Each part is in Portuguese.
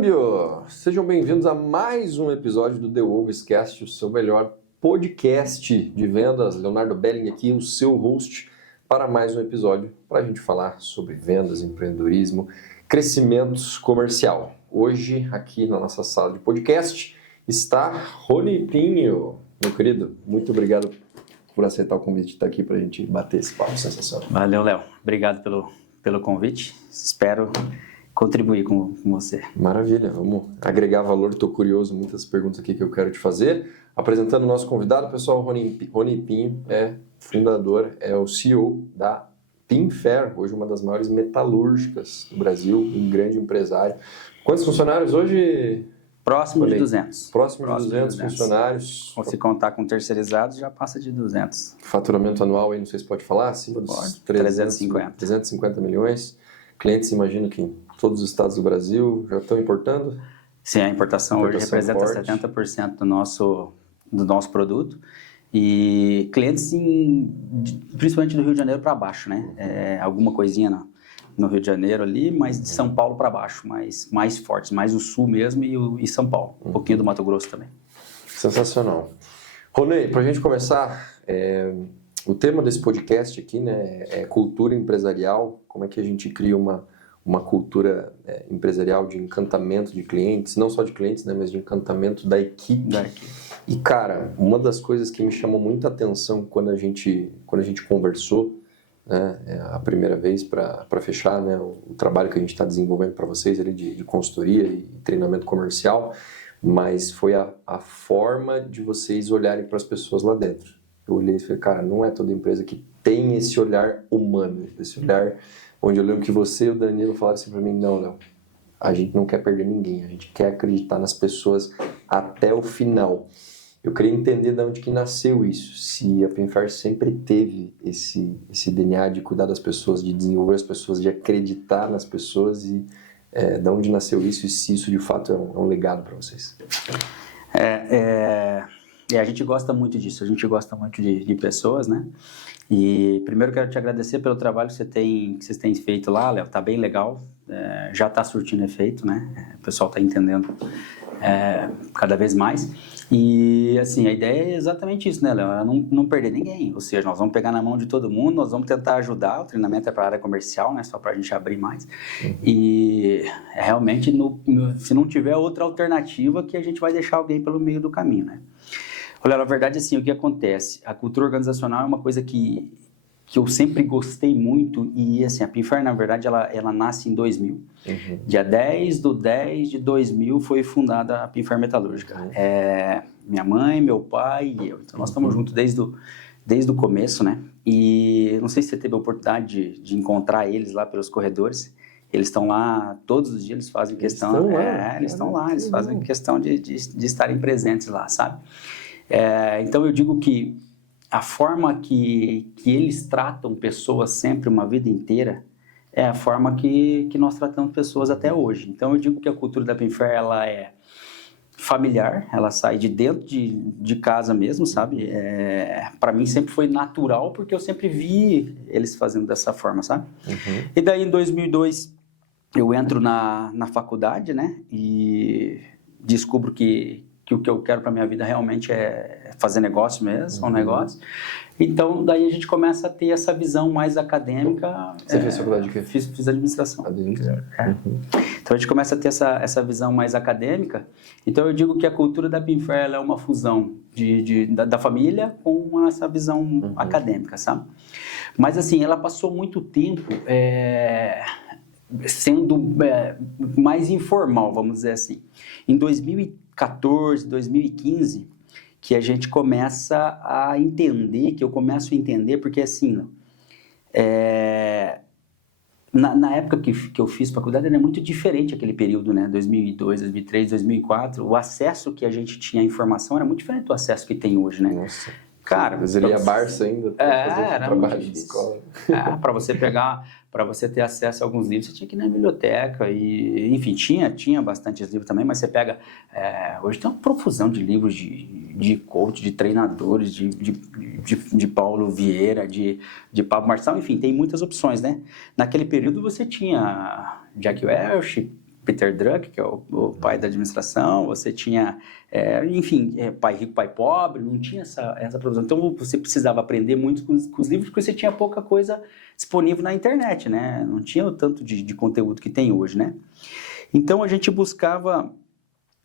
Câmbio! Sejam bem-vindos a mais um episódio do The Wolves Cast, o seu melhor podcast de vendas. Leonardo Belling aqui, o seu host, para mais um episódio para a gente falar sobre vendas, empreendedorismo, crescimento comercial. Hoje, aqui na nossa sala de podcast, está Rony Pinho. Meu querido, muito obrigado por aceitar o convite de estar aqui para a gente bater esse papo sensacional. Valeu, Léo. Obrigado pelo convite. Espero contribuir com você. Maravilha, vamos agregar valor. Estou curioso, muitas perguntas aqui que eu quero te fazer. Apresentando o nosso convidado, pessoal, Rony Pinho é fundador, é o CEO da Pinfair, hoje uma das maiores metalúrgicas do Brasil, um grande empresário. Quantos funcionários hoje? Próximo de 200. Próximo de 200 funcionários. Se contar com terceirizados, já passa de 200. Faturamento anual aí, não sei se pode falar, acima dos 350 milhões. Clientes, imagino que em todos os estados do Brasil já estão importando? Sim, a importação hoje representa forte. 70% do nosso produto. E clientes, principalmente do Rio de Janeiro para baixo, né? Alguma coisinha no Rio de Janeiro ali, mas de São Paulo para baixo, mais fortes, mais o Sul mesmo e São Paulo. Um pouquinho do Mato Grosso também. Sensacional. Rony, para a gente começar, o tema desse podcast aqui, né, é cultura empresarial. Como é que a gente cria uma cultura empresarial de encantamento de clientes, não só de clientes, né, mas de encantamento da equipe. E, cara, uma das coisas que me chamou muita atenção quando a gente conversou, né, a primeira vez para fechar, né, o trabalho que a gente está desenvolvendo para vocês ali de consultoria e treinamento comercial, mas foi a forma de vocês olharem para as pessoas lá dentro. Eu olhei e falei, cara, não é toda empresa que tem esse olhar humano, esse olhar onde eu lembro que você e o Danilo falaram assim para mim, não, Léo, a gente não quer perder ninguém, a gente quer acreditar nas pessoas até o final. Eu queria entender de onde que nasceu isso, se a Pinfair sempre teve esse DNA de cuidar das pessoas, de desenvolver as pessoas, de acreditar nas pessoas e de onde nasceu isso e se isso de fato é um legado para vocês. A gente gosta muito disso, a gente gosta muito de pessoas, né? E primeiro quero te agradecer pelo trabalho que vocês têm feito lá, Léo, tá bem legal, já está surtindo efeito, né? O pessoal está entendendo cada vez mais. E assim, a ideia é exatamente isso, né, Léo? Não perder ninguém, ou seja, nós vamos pegar na mão de todo mundo, nós vamos tentar ajudar, o treinamento é para a área comercial, né, só para a gente abrir mais. E realmente, se não tiver outra alternativa, que a gente vai deixar alguém pelo meio do caminho, né? Olha, na verdade, assim, o que acontece? A cultura organizacional é uma coisa que eu sempre gostei muito e, assim, a Pinfair, na verdade, ela nasce em 2000. Uhum. Dia 10/10/2000 foi fundada a Pinfair Metalúrgica. Uhum. Minha mãe, meu pai e eu. Então, nós estamos juntos desde o começo, né? E não sei se você teve a oportunidade de encontrar eles lá pelos corredores. Eles estão lá todos os dias, eles fazem questão... Eles estão lá, eles fazem questão de estarem presentes lá, sabe? Então, eu digo que a forma que eles tratam pessoas sempre, uma vida inteira, é a forma que nós tratamos pessoas até hoje. Então, eu digo que a cultura da Pinfair, ela é familiar, ela sai de dentro de casa mesmo, sabe? Para mim sempre foi natural, porque eu sempre vi eles fazendo dessa forma, sabe? Uhum. E daí, em 2002, eu entro na faculdade, né? E descubro que o que eu quero para minha vida realmente é fazer negócio mesmo, um negócio. Então, daí a gente começa a ter essa visão mais acadêmica. Você fez faculdade de quê? Fiz administração. Administração. Uhum. Então, a gente começa a ter essa visão mais acadêmica. Então, eu digo que a cultura da Pinfair ela é uma fusão da família com essa visão acadêmica, sabe? Mas, assim, ela passou muito tempo sendo mais informal, vamos dizer assim. Em 2014, 2015, que a gente começa a entender, que eu começo a entender, porque assim, na época que eu fiz faculdade era muito diferente aquele período, né? 2002, 2003, 2004, o acesso que a gente tinha à informação era muito diferente do acesso que tem hoje, né? Nossa. Cara, mas ele ia a Barça ainda para fazer trabalho de escola. Para você ter acesso a alguns livros, você tinha que ir na biblioteca e, enfim, tinha bastante livros também, mas você pega, hoje tem uma profusão de livros de coach, de treinadores, de Paulo Vieira, de Pablo Marçal, enfim, tem muitas opções, né? Naquele período você tinha Jack Welch, Peter Drucker, que é o pai da administração, você tinha, enfim, pai rico, pai pobre, não tinha essa produção. Então, você precisava aprender muito com os livros, porque você tinha pouca coisa disponível na internet, né? Não tinha o tanto de conteúdo que tem hoje, né? Então, a gente buscava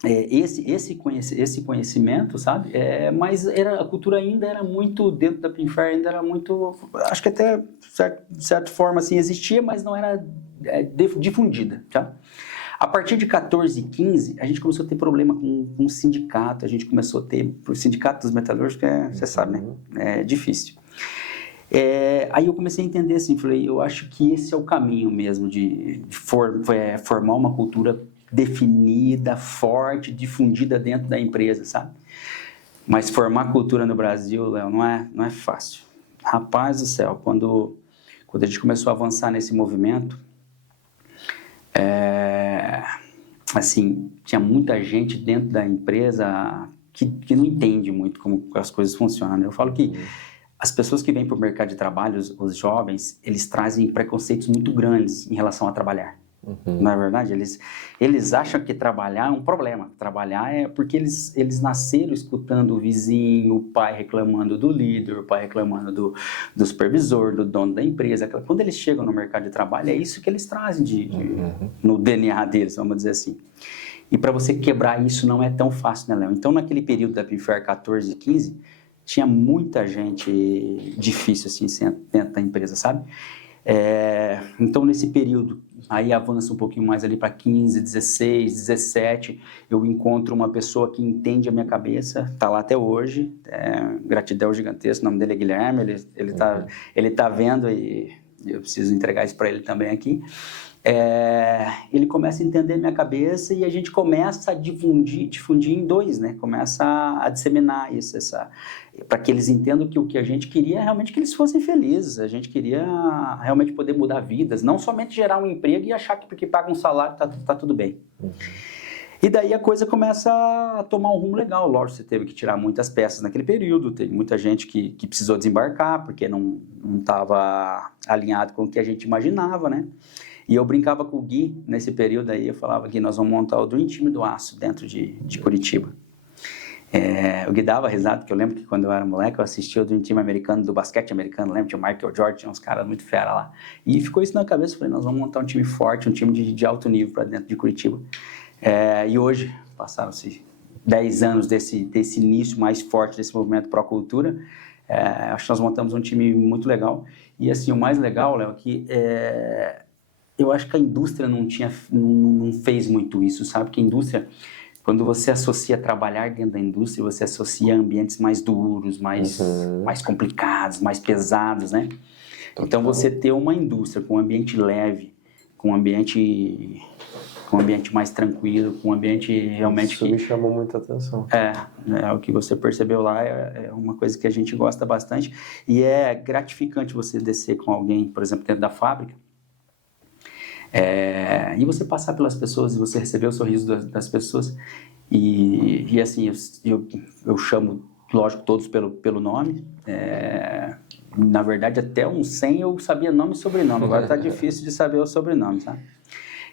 esse conhecimento, sabe? Mas a cultura ainda era muito, dentro da Pinfair, ainda era muito, acho que até, de certa forma, assim, existia, mas não era difundida, tá? A partir de 14 e 15, a gente começou a ter problema com o sindicato, a gente começou a ter, o sindicato dos metalúrgicos, você sabe, né? É difícil. Aí eu comecei a entender assim, falei, eu acho que esse é o caminho mesmo de formar uma cultura definida, forte, difundida dentro da empresa, sabe? Mas formar cultura no Brasil, Léo, não é fácil. Rapaz do céu, quando a gente começou a avançar nesse movimento, assim, tinha muita gente dentro da empresa que não entende muito como as coisas funcionam, né? Eu falo que as pessoas que vêm para o mercado de trabalho, os jovens, eles trazem preconceitos muito grandes em relação a trabalhar. Não é verdade? Eles acham que trabalhar é um problema. Trabalhar é porque eles nasceram escutando o vizinho, o pai reclamando do líder, o pai reclamando do supervisor, do dono da empresa. Quando eles chegam no mercado de trabalho, é isso que eles trazem no DNA deles, vamos dizer assim. E para você quebrar isso não é tão fácil, né, Léo? Então, naquele período da Pinfair 14 e 15, tinha muita gente difícil assim dentro da empresa, sabe? Então, nesse período, aí avança um pouquinho mais ali para 15, 16, 17, eu encontro uma pessoa que entende a minha cabeça, está lá até hoje, gratidão gigantesca, o nome dele é Guilherme, ele tá vendo e eu preciso entregar isso para ele também aqui. Ele começa a entender minha cabeça e a gente começa a difundir em dois, né? Começa a disseminar isso, para que eles entendam que o que a gente queria é realmente que eles fossem felizes, a gente queria realmente poder mudar vidas, não somente gerar um emprego e achar que porque paga um salário tá tudo bem. E daí a coisa começa a tomar um rumo legal. Lógico, você teve que tirar muitas peças naquele período, teve muita gente que precisou desembarcar porque não estava alinhado com o que a gente imaginava, né? E eu brincava com o Gui nesse período aí, eu falava que nós vamos montar o Dream Team do Aço dentro de Curitiba. O Gui dava risada, porque eu lembro que quando eu era moleque eu assistia o Dream Team americano, do basquete americano, lembro, tinha o Michael Jordan, tinha uns caras muito fera lá. E ficou isso na cabeça, eu falei, nós vamos montar um time forte, um time de alto nível para dentro de Curitiba. E hoje, passaram-se 10 anos desse início mais forte desse movimento pró-cultura, acho que nós montamos um time muito legal. E assim, o mais legal, Léo, que eu acho que a indústria não fez muito isso, sabe? Que a indústria, quando você associa trabalhar dentro da indústria, você associa ambientes mais duros, mais complicados, mais pesados, né? Então, você ter uma indústria com um ambiente leve, com um ambiente mais tranquilo, com um ambiente realmente Isso me chamou muita atenção. O que você percebeu lá é uma coisa que a gente gosta bastante e é gratificante você descer com alguém, por exemplo, dentro da fábrica, e você passar pelas pessoas e você receber o sorriso das pessoas e assim, eu chamo, lógico, todos pelo nome, na verdade até uns 100 eu sabia nome e sobrenome, agora tá difícil de saber o sobrenome, sabe?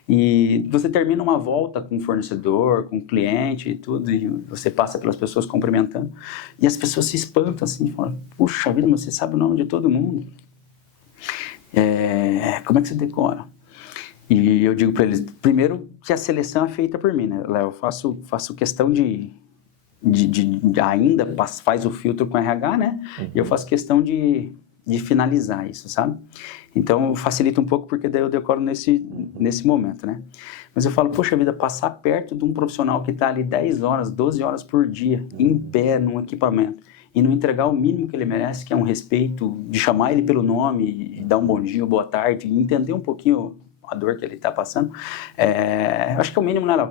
E você termina uma volta com o fornecedor, com o cliente e tudo, e você passa pelas pessoas cumprimentando, e as pessoas se espantam assim, falam, puxa vida, você sabe o nome de todo mundo, como é que você decora? E eu digo para eles, primeiro que a seleção é feita por mim, né, Léo? Eu faço questão de ainda faz o filtro com RH, né? E eu faço questão de finalizar isso, sabe? Então, facilita um pouco porque daí eu decoro nesse momento, né? Mas eu falo, poxa vida, passar perto de um profissional que está ali 10 horas, 12 horas por dia, em pé, num equipamento, e não entregar o mínimo que ele merece, que é um respeito, de chamar ele pelo nome, e dar um bom dia, boa tarde, e entender um pouquinho a dor que ele está passando, acho que é o mínimo, né, Léo,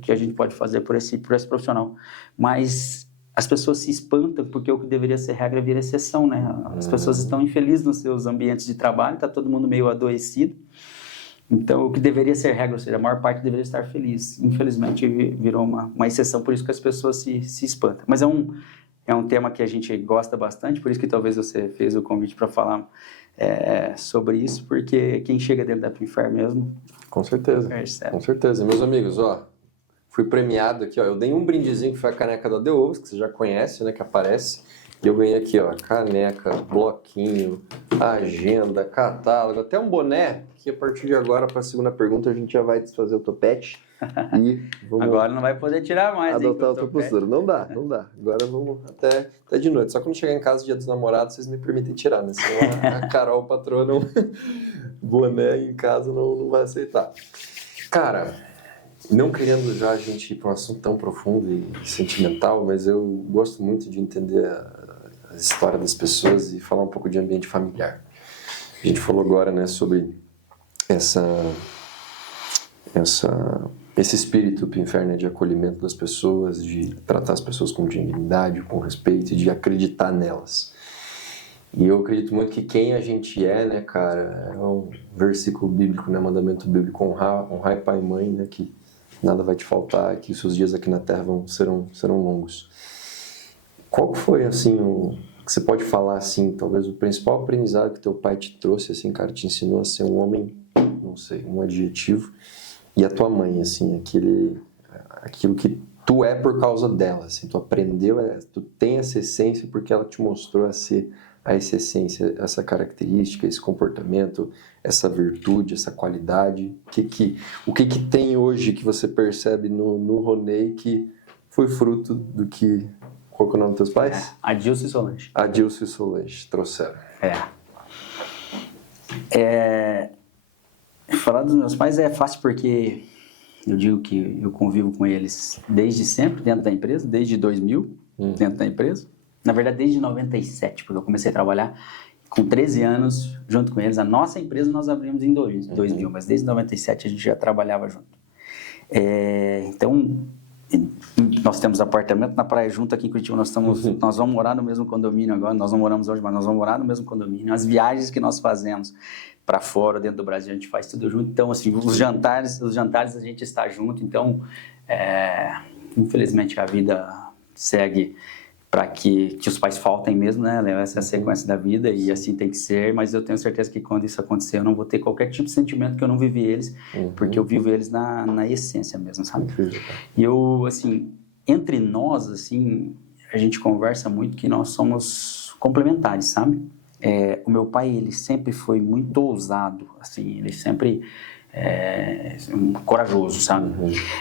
que a gente pode fazer por esse profissional. Mas as pessoas se espantam porque o que deveria ser regra vira exceção, né? As pessoas estão infelizes nos seus ambientes de trabalho, está todo mundo meio adoecido. Então, o que deveria ser regra, ou seja, a maior parte deveria estar feliz. Infelizmente, virou uma exceção, por isso que as pessoas se espantam. Mas é um tema que a gente gosta bastante, por isso que talvez você fez o convite para falar sobre isso, porque quem chega dentro da Pinfair mesmo... Com certeza, percebe. Com certeza. Meus amigos, ó, fui premiado aqui, ó, eu dei um brindezinho que foi a caneca da The Wolves, que você já conhece, né, que aparece, e eu ganhei aqui, ó, caneca, bloquinho, agenda, catálogo, até um boné, que a partir de agora, para a segunda pergunta, a gente já vai desfazer o topete e vamos... Agora não vai poder tirar mais, adotar outra postura. Não dá. Agora vamos até de noite. Só quando chegar em casa, dia dos namorados, vocês me permitem tirar, né? Senão a Carol, patroa, não... boné em casa não vai aceitar. Cara, não querendo já a gente ir para um assunto tão profundo e sentimental, mas eu gosto muito de entender a história das pessoas e falar um pouco de ambiente familiar. A gente falou agora, né, sobre esse espírito Pinfair, né, de acolhimento das pessoas, de tratar as pessoas com dignidade, com respeito e de acreditar nelas. E eu acredito muito que quem a gente é, né, cara, é um versículo bíblico, né, mandamento bíblico, honrar pai e mãe, né, que nada vai te faltar, que os seus dias aqui na Terra serão longos. Qual que foi, assim, que você pode falar, assim, talvez o principal aprendizado que teu pai te trouxe, assim, cara, te ensinou a ser um homem, não sei, um adjetivo, e a tua mãe, assim, aquilo que tu é por causa dela, assim, tu aprendeu, tu tem essa essência porque ela te mostrou a ser essa essência, essa característica, esse comportamento, essa virtude, essa qualidade. O que tem hoje que você percebe no Ronei que foi fruto do que... Qual que é o nome dos teus pais? Adilson e Solange. Adilson e Solange trouxeram. Falar dos meus pais é fácil porque eu digo que eu convivo com eles desde sempre dentro da empresa, desde 2000 dentro da empresa. Na verdade, desde 97, porque eu comecei a trabalhar com 13 anos junto com eles. A nossa empresa nós abrimos em 2000, mas desde 97 a gente já trabalhava junto. Então, nós temos apartamento na Praia Junto aqui em Curitiba. Nós vamos morar no mesmo condomínio agora. Nós não moramos hoje, mas nós vamos morar no mesmo condomínio. As viagens que nós fazemos para fora, dentro do Brasil, a gente faz tudo junto. Então, assim, os jantares a gente está junto. Então, infelizmente, a vida segue para que os pais faltem mesmo, né? Essa é a sequência da vida e assim tem que ser, mas eu tenho certeza que quando isso acontecer eu não vou ter qualquer tipo de sentimento que eu não vivi eles, porque eu vivo eles na essência mesmo, sabe? E eu, assim, entre nós, assim, a gente conversa muito que nós somos complementares, sabe? O meu pai, ele sempre foi muito ousado, assim, ele sempre... corajoso, sabe?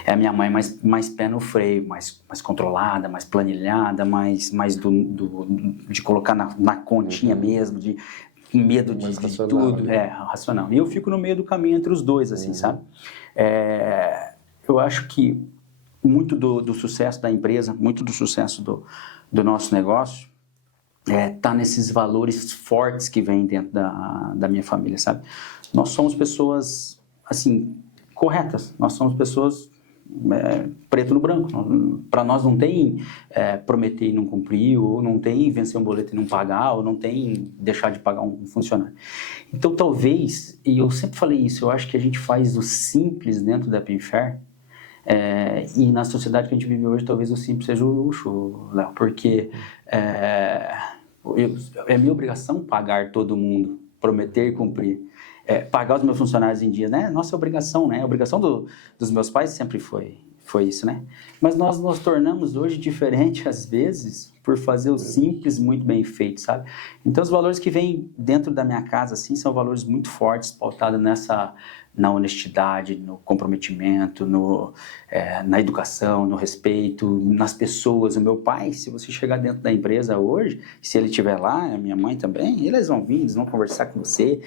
A minha mãe mais pé no freio, mais controlada, mais planilhada, mais de colocar na continha mesmo, de medo de tudo, né? Racional. E eu fico no meio do caminho entre os dois, assim, sabe? Eu acho que muito do sucesso da empresa, muito do sucesso do nosso negócio tá nesses valores fortes que vêm dentro da minha família, sabe? Nós somos pessoas, assim, corretas. Nós somos pessoas preto no branco. Para nós não tem prometer e não cumprir, ou não tem vencer um boleto e não pagar, ou não tem deixar de pagar um funcionário. Então, talvez, e eu sempre falei isso, eu acho que a gente faz o simples dentro da Pinfair, e na sociedade que a gente vive hoje, talvez o simples seja o luxo, Léo, porque é minha obrigação pagar todo mundo, prometer e cumprir. Pagar os meus funcionários em dia, né? Nossa obrigação, né? A obrigação dos meus pais sempre foi isso, né? Mas nós nos tornamos hoje diferente, às vezes, por fazer o simples muito bem feito, sabe? Então, os valores que vêm dentro da minha casa, assim, são valores muito fortes, pautados na honestidade, no comprometimento, na educação, no respeito, nas pessoas. O meu pai, se você chegar dentro da empresa hoje, se ele estiver lá, a minha mãe também, eles vão vir, eles vão conversar com você.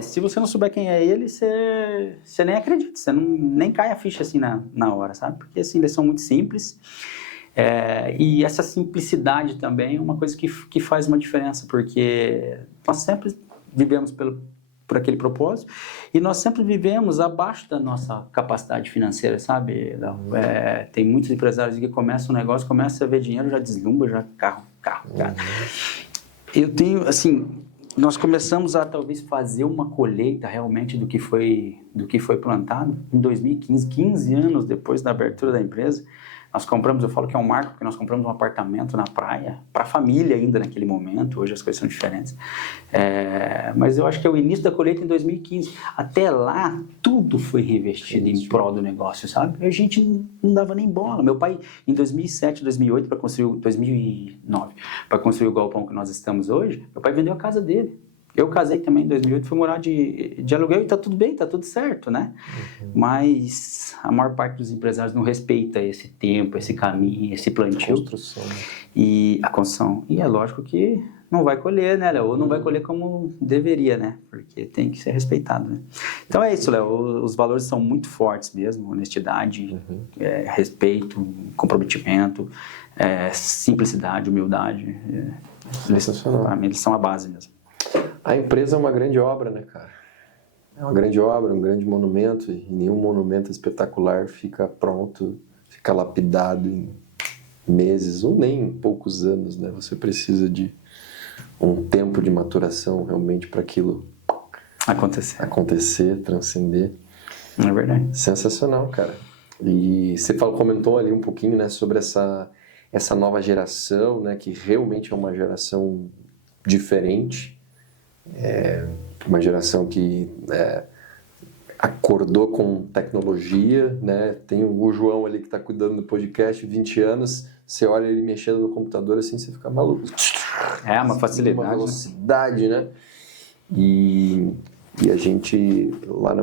Se você não souber quem é ele, você nem acredita, você nem cai a ficha assim na hora, sabe? Porque assim, eles são muito simples. E essa simplicidade também é uma coisa que faz uma diferença, porque nós sempre vivemos por aquele propósito, e nós sempre vivemos abaixo da nossa capacidade financeira, sabe? Tem muitos empresários que começam um negócio, começam a ver dinheiro, já deslumbra, já carro. Eu tenho, assim, nós começamos a talvez fazer uma colheita realmente do que foi plantado em 2015, 15 anos depois da abertura da empresa. Nós compramos, eu falo que é um marco, porque nós compramos um apartamento na praia, para a família ainda naquele momento, hoje as coisas são diferentes. Mas eu acho que é o início da colheita em 2015. Até lá, tudo foi reinvestido em prol do negócio, sabe? A gente não dava nem bola. Meu pai, em 2007, 2008, 2009, para construir o galpão que nós estamos hoje, meu pai vendeu a casa dele. Eu casei também em 2008, fui morar de aluguel e tá tudo bem, tá tudo certo, né? Mas a maior parte dos empresários não respeita esse tempo, esse caminho, esse plantio. A construção, né? E a construção. E é lógico que não vai colher, né, Léo? Ou não vai colher como deveria, né? Porque tem que ser respeitado, né? Então é isso, Léo. Os valores são muito fortes mesmo. Honestidade, respeito, comprometimento, simplicidade, humildade. Para mim, eles são a base mesmo. A empresa é uma grande obra, né, cara? É uma grande obra, um grande monumento, e nenhum monumento espetacular fica pronto, fica lapidado em meses ou nem em poucos anos, né? Você precisa de um tempo de maturação realmente para aquilo acontecer, transcender. É verdade. Sensacional, cara. E você comentou ali um pouquinho, né, sobre essa nova geração, né, que realmente é uma geração diferente. Uma geração que acordou com tecnologia, né? Tem o João ali que está cuidando do podcast, 20 anos, você olha ele mexendo no computador assim, você fica maluco. Uma facilidade. Uma velocidade, né? E a gente, lá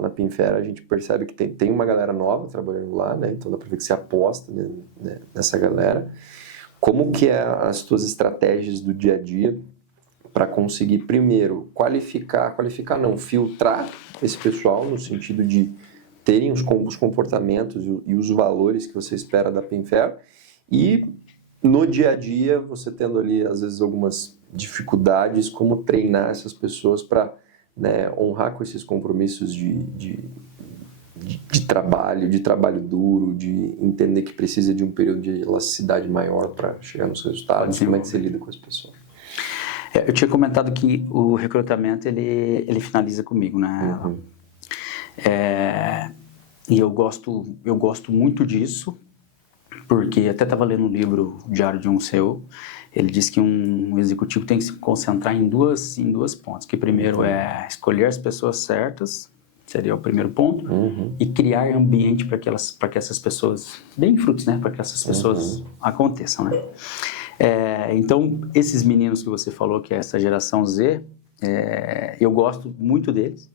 na Pinfera, a gente percebe que tem uma galera nova trabalhando lá, né? Então dá para ver que você aposta, né, nessa galera. Como que é as tuas estratégias do dia a dia para conseguir, primeiro, filtrar esse pessoal no sentido de terem os comportamentos e os valores que você espera da Pinfair, e no dia a dia você tendo ali, às vezes, algumas dificuldades, como treinar essas pessoas para, né, honrar com esses compromissos de trabalho duro, de entender que precisa de um período de elasticidade maior para chegar nos resultados. Como é que você lida com as pessoas? Eu tinha comentado que o recrutamento, ele finaliza comigo, né? E eu gosto muito disso, porque até estava lendo um livro, Diário de um CEO, ele diz que um executivo tem que se concentrar em duas pontos, que primeiro é escolher as pessoas certas, seria o primeiro ponto, e criar ambiente para que essas pessoas deem frutos, né? Para que essas pessoas aconteçam, né? Então, esses meninos que você falou, que é essa geração Z, eu gosto muito deles.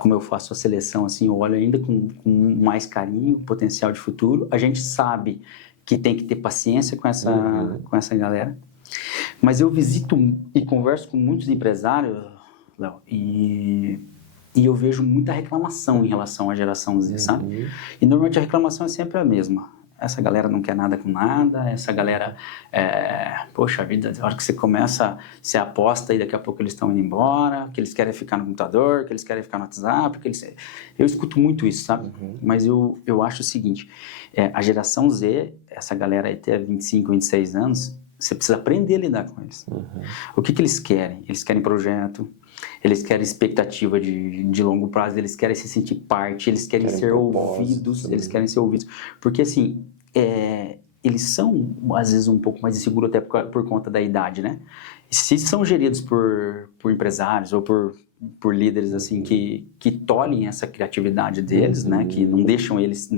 Como eu faço a seleção, assim, eu olho ainda com mais carinho, potencial de futuro. A gente sabe que tem que ter paciência com essa galera. Mas eu visito e converso com muitos empresários, Léo, e eu vejo muita reclamação em relação à geração Z, sabe? E normalmente a reclamação é sempre a mesma. Essa galera não quer nada com nada, essa galera, poxa vida, a hora que você começa, você aposta e daqui a pouco eles estão indo embora, que eles querem ficar no computador, que eles querem ficar no WhatsApp, eu escuto muito isso, sabe? Mas eu acho o seguinte, a geração Z, essa galera aí até 25, 26 anos, você precisa aprender a lidar com eles. O que eles querem? Eles querem projeto, eles querem expectativa de longo prazo, eles querem se sentir parte, eles querem ser ouvidos, eles querem ser ouvidos. Porque, assim, eles são, às vezes, um pouco mais inseguros até por conta da idade, né? Se são geridos por empresários ou por líderes, assim, que tolhem essa criatividade deles, né? Que não deixam eles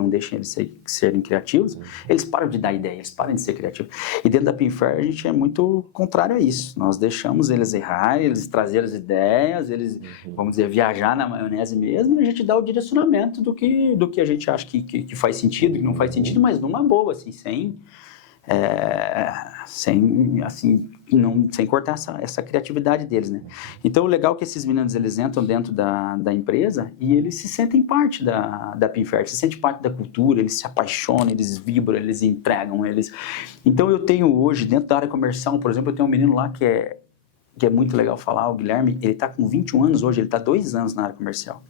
serem criativos, eles param de dar ideia, eles param de ser criativos. E dentro da Pinfair, a gente é muito contrário a isso. Nós deixamos eles errar, eles trazerem as ideias, eles, vamos dizer, viajar na maionese mesmo, e a gente dá o direcionamento do que a gente acha que faz sentido, que não faz sentido, mas numa boa, assim, sem cortar essa criatividade deles, né? Então, o legal é que esses meninos, eles entram dentro da empresa e eles se sentem parte da Pinfair, se sentem parte da cultura, eles se apaixonam, eles vibram, eles entregam, Então, eu tenho hoje, dentro da área comercial, por exemplo, eu tenho um menino lá que é muito legal falar, o Guilherme, ele está com 21 anos hoje, ele está 2 anos na área comercial.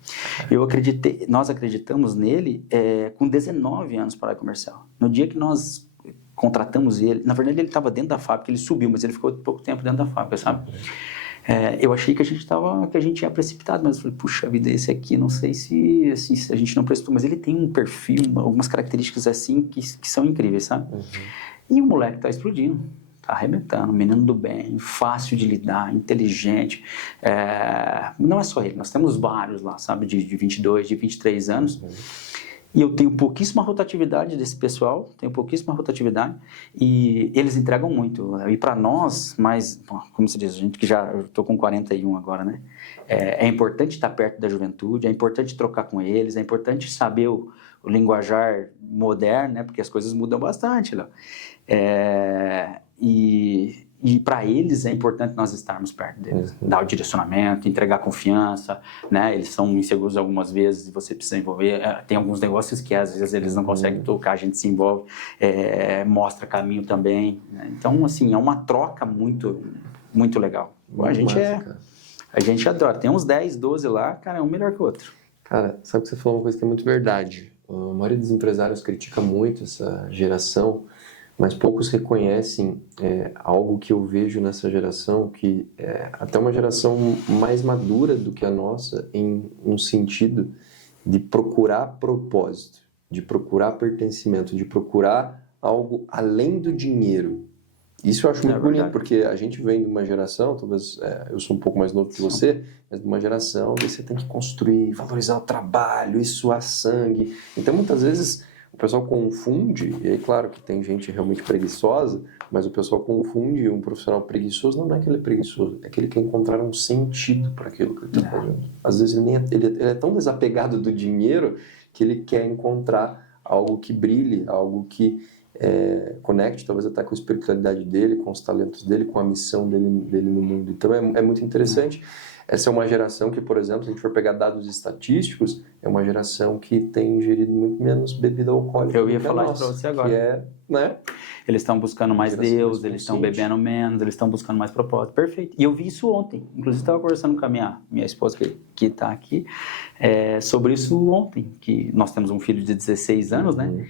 Nós acreditamos nele com 19 anos para a área comercial. No dia que nós contratamos ele, na verdade ele estava dentro da fábrica, ele subiu, mas ele ficou pouco tempo dentro da fábrica, sabe? Eu achei que a gente ia precipitado, mas eu falei, puxa vida, esse aqui, não sei se a gente não precipitou, mas ele tem um perfil, algumas características assim que são incríveis, sabe? E o moleque tá explodindo, tá arrebentando, menino do bem, fácil de lidar, inteligente. Não é só ele, nós temos vários lá, sabe, de 22, de 23 anos. E eu tenho pouquíssima rotatividade desse pessoal, e eles entregam muito. E para nós, mas, como se diz, a gente que eu estou com 41 agora, né? É importante estar perto da juventude, é importante trocar com eles, é importante saber o linguajar moderno, né? Porque as coisas mudam bastante, Léo. E para eles é importante nós estarmos perto deles, dar o direcionamento, entregar confiança, né? Eles são inseguros algumas vezes e você precisa envolver. Tem alguns negócios que às vezes eles não conseguem tocar, a gente se envolve, mostra caminho também, né? Então, assim, é uma troca muito, muito legal. A gente adora. Tem uns 10, 12 lá, cara, um melhor que o outro. Cara, sabe que você falou uma coisa que é muito verdade. A maioria dos empresários critica muito essa geração, mas poucos reconhecem algo que eu vejo nessa geração, que é até uma geração mais madura do que a nossa, em um sentido de procurar propósito, de procurar pertencimento, de procurar algo além do dinheiro. Isso eu acho muito bonito, porque a gente vem de uma geração, talvez eu sou um pouco mais novo que você, mas de uma geração que você tem que construir, valorizar o trabalho e suar sangue. Então, muitas vezes, o pessoal confunde, e aí claro que tem gente realmente preguiçosa, mas o pessoal confunde um profissional preguiçoso, não é que ele é preguiçoso, é que ele quer encontrar um sentido para aquilo que ele está fazendo. Às vezes ele é tão desapegado do dinheiro que ele quer encontrar algo que brilhe, algo que conecte talvez até com a espiritualidade dele, com os talentos dele, com a missão dele no mundo. Então é muito interessante. Essa é uma geração que, por exemplo, se a gente for pegar dados estatísticos, é uma geração que tem ingerido muito menos bebida alcoólica. Eu ia falar isso para você agora. Que né? Eles estão buscando mais Deus, eles estão bebendo menos, eles estão buscando mais propósito. Perfeito. E eu vi isso ontem. Inclusive, estava conversando com a minha esposa, que está aqui, sobre isso ontem, que nós temos um filho de 16 anos, né?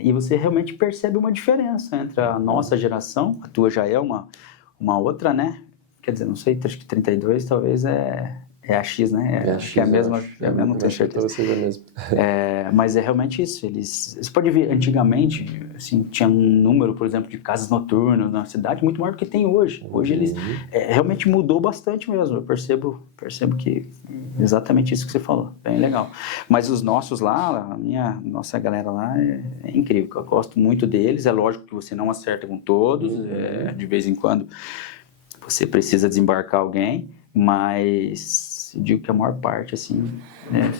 E você realmente percebe uma diferença entre a nossa geração, a tua já é uma outra, né? Quer dizer, não sei, acho que 32 talvez é a X, né? Acho que é a mesma, não tenho certeza. Mas é realmente isso. Você pode ver, antigamente, assim, tinha um número, por exemplo, de casas noturnas na cidade muito maior do que tem hoje. Hoje eles realmente mudou bastante mesmo. Eu percebo que exatamente isso que você falou. Bem legal. Mas os nossos lá, nossa galera lá é incrível. Eu gosto muito deles. É lógico que você não acerta com todos. De vez em quando você precisa desembarcar alguém, mas eu digo que a maior parte, assim,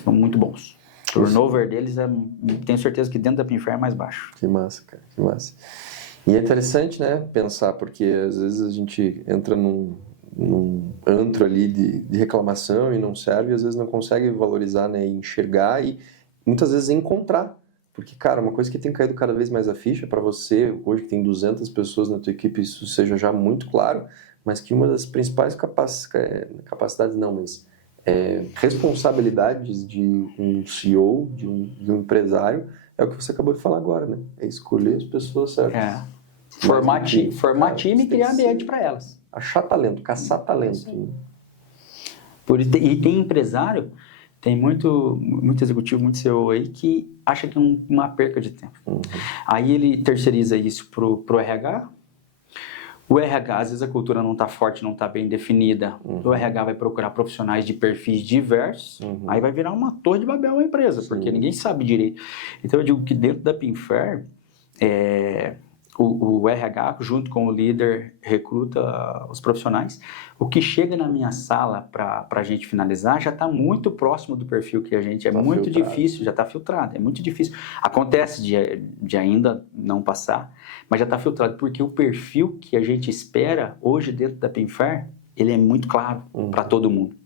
são muito bons. O turnover deles, tenho certeza que dentro da Pinfair é mais baixo. Que massa, cara, que massa. E é interessante, né, pensar, porque às vezes a gente entra num antro ali de reclamação e não serve, e às vezes não consegue valorizar, né, e enxergar e muitas vezes encontrar. Porque, cara, uma coisa que tem caído cada vez mais a ficha para você, hoje que tem 200 pessoas na tua equipe, isso seja já muito claro, mas que uma das principais capacidades não, mas responsabilidades de um CEO, de um empresário, é o que você acabou de falar agora, né? É escolher as pessoas certas. Formar time e criar ambiente para elas. Achar talento, caçar talento. E tem empresário, tem muito executivo, muito CEO aí que acha que é uma perca de tempo. Aí ele terceiriza isso pro RH. O RH, às vezes a cultura não está forte, não está bem definida. O RH vai procurar profissionais de perfis diversos, aí vai virar uma torre de Babel a empresa, porque ninguém sabe direito. Então eu digo que dentro da Pinfair, o RH, junto com o líder, recruta os profissionais. O que chega na minha sala para a gente finalizar já está muito próximo do perfil que a gente... muito difícil, já está filtrado, é muito difícil. Acontece de ainda não passar, mas já está filtrado, porque o perfil que a gente espera hoje dentro da Pinfair, ele é muito claro para todo mundo.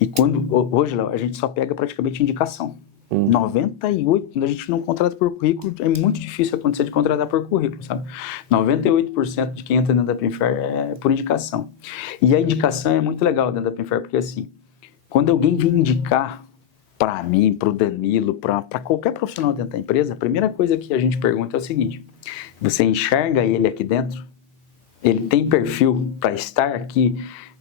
E hoje, a gente só pega praticamente indicação. 98%, quando a gente não contrata por currículo, é muito difícil acontecer de contratar por currículo, sabe? 98% de quem entra dentro da Pinfair é por indicação. E a indicação é muito legal dentro da Pinfair, porque assim, quando alguém vem indicar para mim, para o Danilo, para qualquer profissional dentro da empresa, a primeira coisa que a gente pergunta é o seguinte: você enxerga ele aqui dentro? Ele tem perfil para estar aqui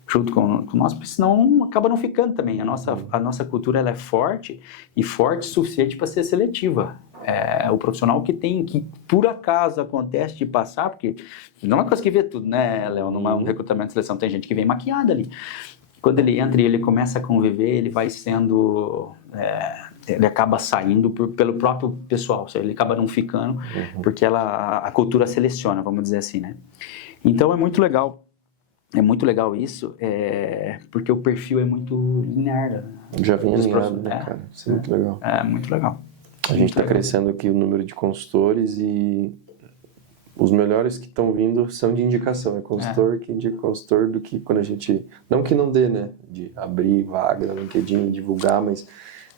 junto com nós, porque senão acaba não ficando também. A nossa cultura ela é forte e forte o suficiente para ser seletiva. É o profissional que por acaso acontece de passar, porque não é uma coisa que vê tudo, né, Léo? Um recrutamento de seleção tem gente que vem maquiada ali. Quando ele entra e ele começa a conviver, ele vai sendo... ele acaba saindo pelo próprio pessoal, ou seja, ele acaba não ficando, porque a cultura seleciona, vamos dizer assim, né? Então é muito legal isso, porque o perfil é muito linear. Já vem alinhado, né, cara? Isso é muito legal. É muito legal. A gente está crescendo aqui o número de consultores e os melhores que estão vindo são de indicação. É consultor que indica consultor do que quando a gente... Não que não dê, né? De abrir vaga no LinkedIn, divulgar, mas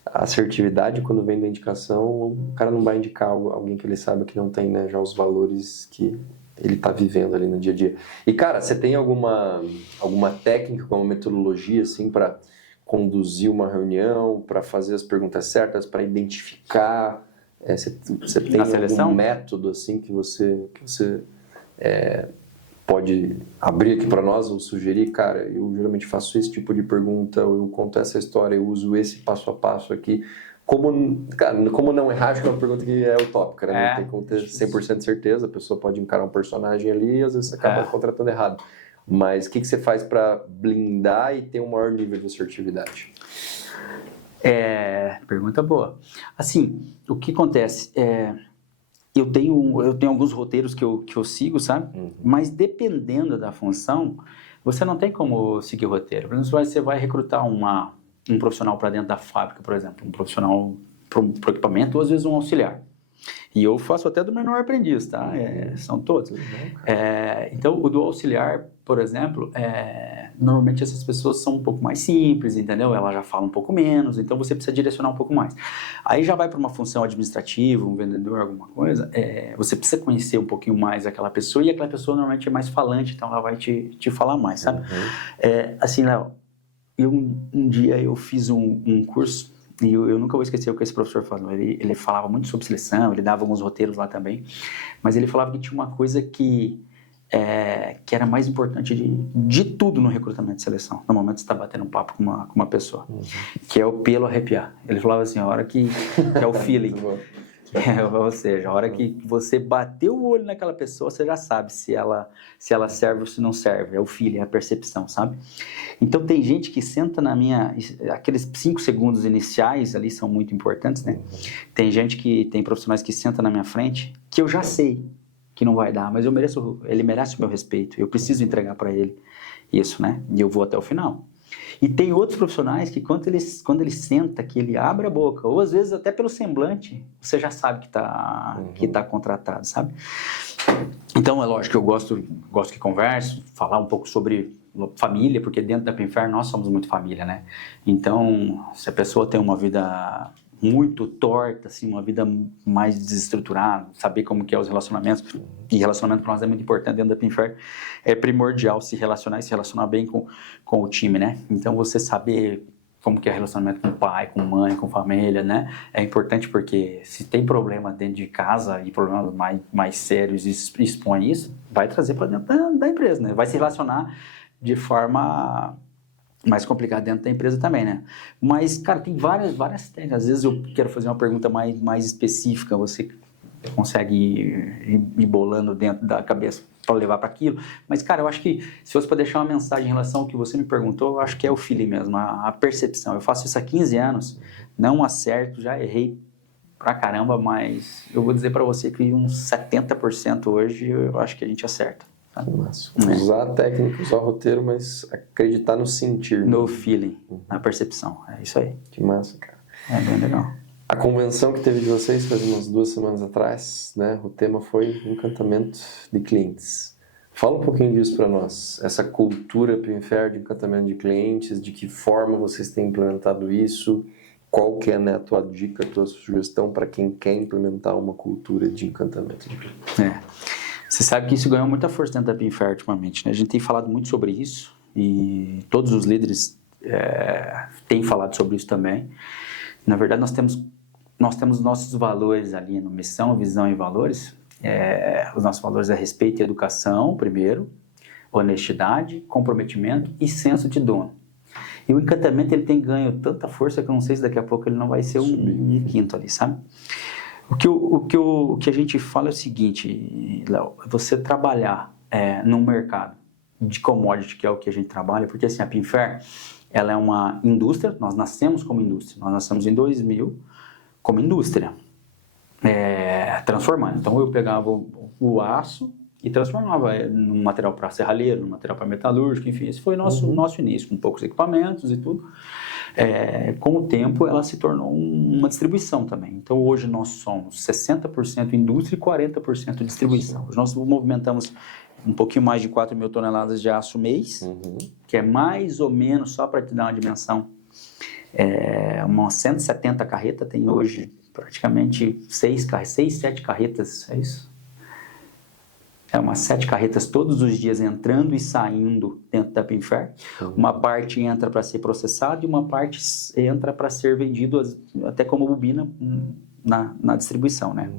a assertividade quando vem da indicação, o cara não vai indicar alguém que ele sabe que não tem, né, já os valores que ele está vivendo ali no dia a dia. E, cara, você tem alguma técnica, alguma metodologia, assim, para conduzir uma reunião, para fazer as perguntas certas, para identificar? Você tem algum método, assim, que você pode abrir aqui para nós ou sugerir? Cara, eu geralmente faço esse tipo de pergunta, ou eu conto essa história, eu uso esse passo a passo aqui. Como não errar, acho que é uma pergunta que é utópica, né? Não tem como ter 100% de certeza, a pessoa pode encarar um personagem ali e às vezes acaba contratando errado. Mas o que você faz para blindar e ter um maior nível de assertividade? Pergunta boa. Assim, o que acontece? Eu tenho alguns roteiros que eu sigo, sabe? Mas dependendo da função, você não tem como seguir o roteiro. Por exemplo, você vai recrutar um profissional para dentro da fábrica, por exemplo, um profissional para o equipamento, ou às vezes um auxiliar. E eu faço até do menor aprendiz, tá? São todos. Então, o do auxiliar, por exemplo, normalmente essas pessoas são um pouco mais simples, entendeu? Ela já fala um pouco menos, então você precisa direcionar um pouco mais. Aí já vai para uma função administrativa, um vendedor, alguma coisa, você precisa conhecer um pouquinho mais aquela pessoa, e aquela pessoa normalmente é mais falante, então ela vai te falar mais, sabe? Assim, Léo, um dia eu fiz um curso, e eu nunca vou esquecer o que esse professor falou. Ele falava muito sobre seleção, ele dava alguns roteiros lá também, mas ele falava que tinha uma coisa que era mais importante de tudo no recrutamento de seleção, no momento que você está batendo um papo com uma pessoa, que é o pelo arrepiar. Ele falava assim, a hora que é o feeling. Ou seja, a hora que você bateu o olho naquela pessoa, você já sabe se ela serve ou se não serve. É o feeling, é a percepção, sabe? Então, tem gente que senta aqueles 5 segundos iniciais ali são muito importantes, né? Tem profissionais que sentam na minha frente, que eu já sei que não vai dar, mas ele merece o meu respeito. Eu preciso entregar para ele isso, né? E eu vou até o final. E tem outros profissionais que quando ele senta, que ele abre a boca, ou às vezes até pelo semblante, você já sabe que tá contratado, sabe? Então, é lógico que eu gosto que converse, falar um pouco sobre família, porque dentro da Pinfair nós somos muito família, né? Então, se a pessoa tem uma vida muito torta, assim, uma vida mais desestruturada, saber como que é os relacionamentos, e relacionamento para nós é muito importante dentro da Pinfair, é primordial se relacionar e se relacionar bem com o time, né? Então, você saber como que é o relacionamento com o pai, com mãe, com família, né? É importante porque se tem problema dentro de casa e problemas mais sérios e expõe isso, vai trazer para dentro da empresa, né? Vai se relacionar de forma mais complicada dentro da empresa também, né? Mas, cara, tem várias técnicas. Às vezes eu quero fazer uma pergunta mais específica, você consegue ir bolando dentro da cabeça para levar para aquilo. Mas, cara, eu acho que se fosse para deixar uma mensagem em relação ao que você me perguntou, eu acho que é o feeling mesmo, a percepção. Eu faço isso há 15 anos, não acerto, já errei pra caramba, mas eu vou dizer para você que uns 70% hoje eu acho que a gente acerta. Usar a técnica, usar o roteiro, mas acreditar no sentir. No feeling, na percepção. É isso aí. Que massa, cara. É bem legal. A convenção que teve de vocês faz umas 2 semanas atrás, né? O tema foi encantamento de clientes. Fala um pouquinho disso para nós. Essa cultura Pinfair de encantamento de clientes, de que forma vocês têm implementado isso, qual que é, né, a tua dica, a tua sugestão para quem quer implementar uma cultura de encantamento de clientes? Você sabe que isso ganhou muita força dentro da Pinfair ultimamente, né? A gente tem falado muito sobre isso e todos os líderes têm falado sobre isso também. Na verdade, nós temos nossos valores ali no missão, visão e valores. Os nossos valores é respeito e educação, primeiro. honestidade, comprometimento e senso de dono. E o encantamento ele tem ganho tanta força que eu não sei se daqui a pouco ele não vai ser um quinto ali, sabe? O que a gente fala é o seguinte, Léo, você trabalhar num mercado de commodity, que é o que a gente trabalha, porque assim, a Pinfair, ela é uma indústria, nós nascemos como indústria, nós nascemos em 2000 como indústria, transformando. Então eu pegava o aço e transformava num material para serralheiro, num material para metalúrgico, enfim, esse foi o nosso início, com poucos equipamentos e tudo. Com o tempo, ela se tornou uma distribuição também. Então, hoje nós somos 60% indústria e 40% distribuição. Hoje nós movimentamos um pouquinho mais de 4 mil toneladas de aço mês, que é mais ou menos, só para te dar uma dimensão, umas 170 carretas, tem hoje praticamente 6, 7 carretas, é isso? Umas 7 carretas todos os dias entrando e saindo dentro da Pinfair. Uma parte entra para ser processada e uma parte entra para ser vendido até como bobina na distribuição, né?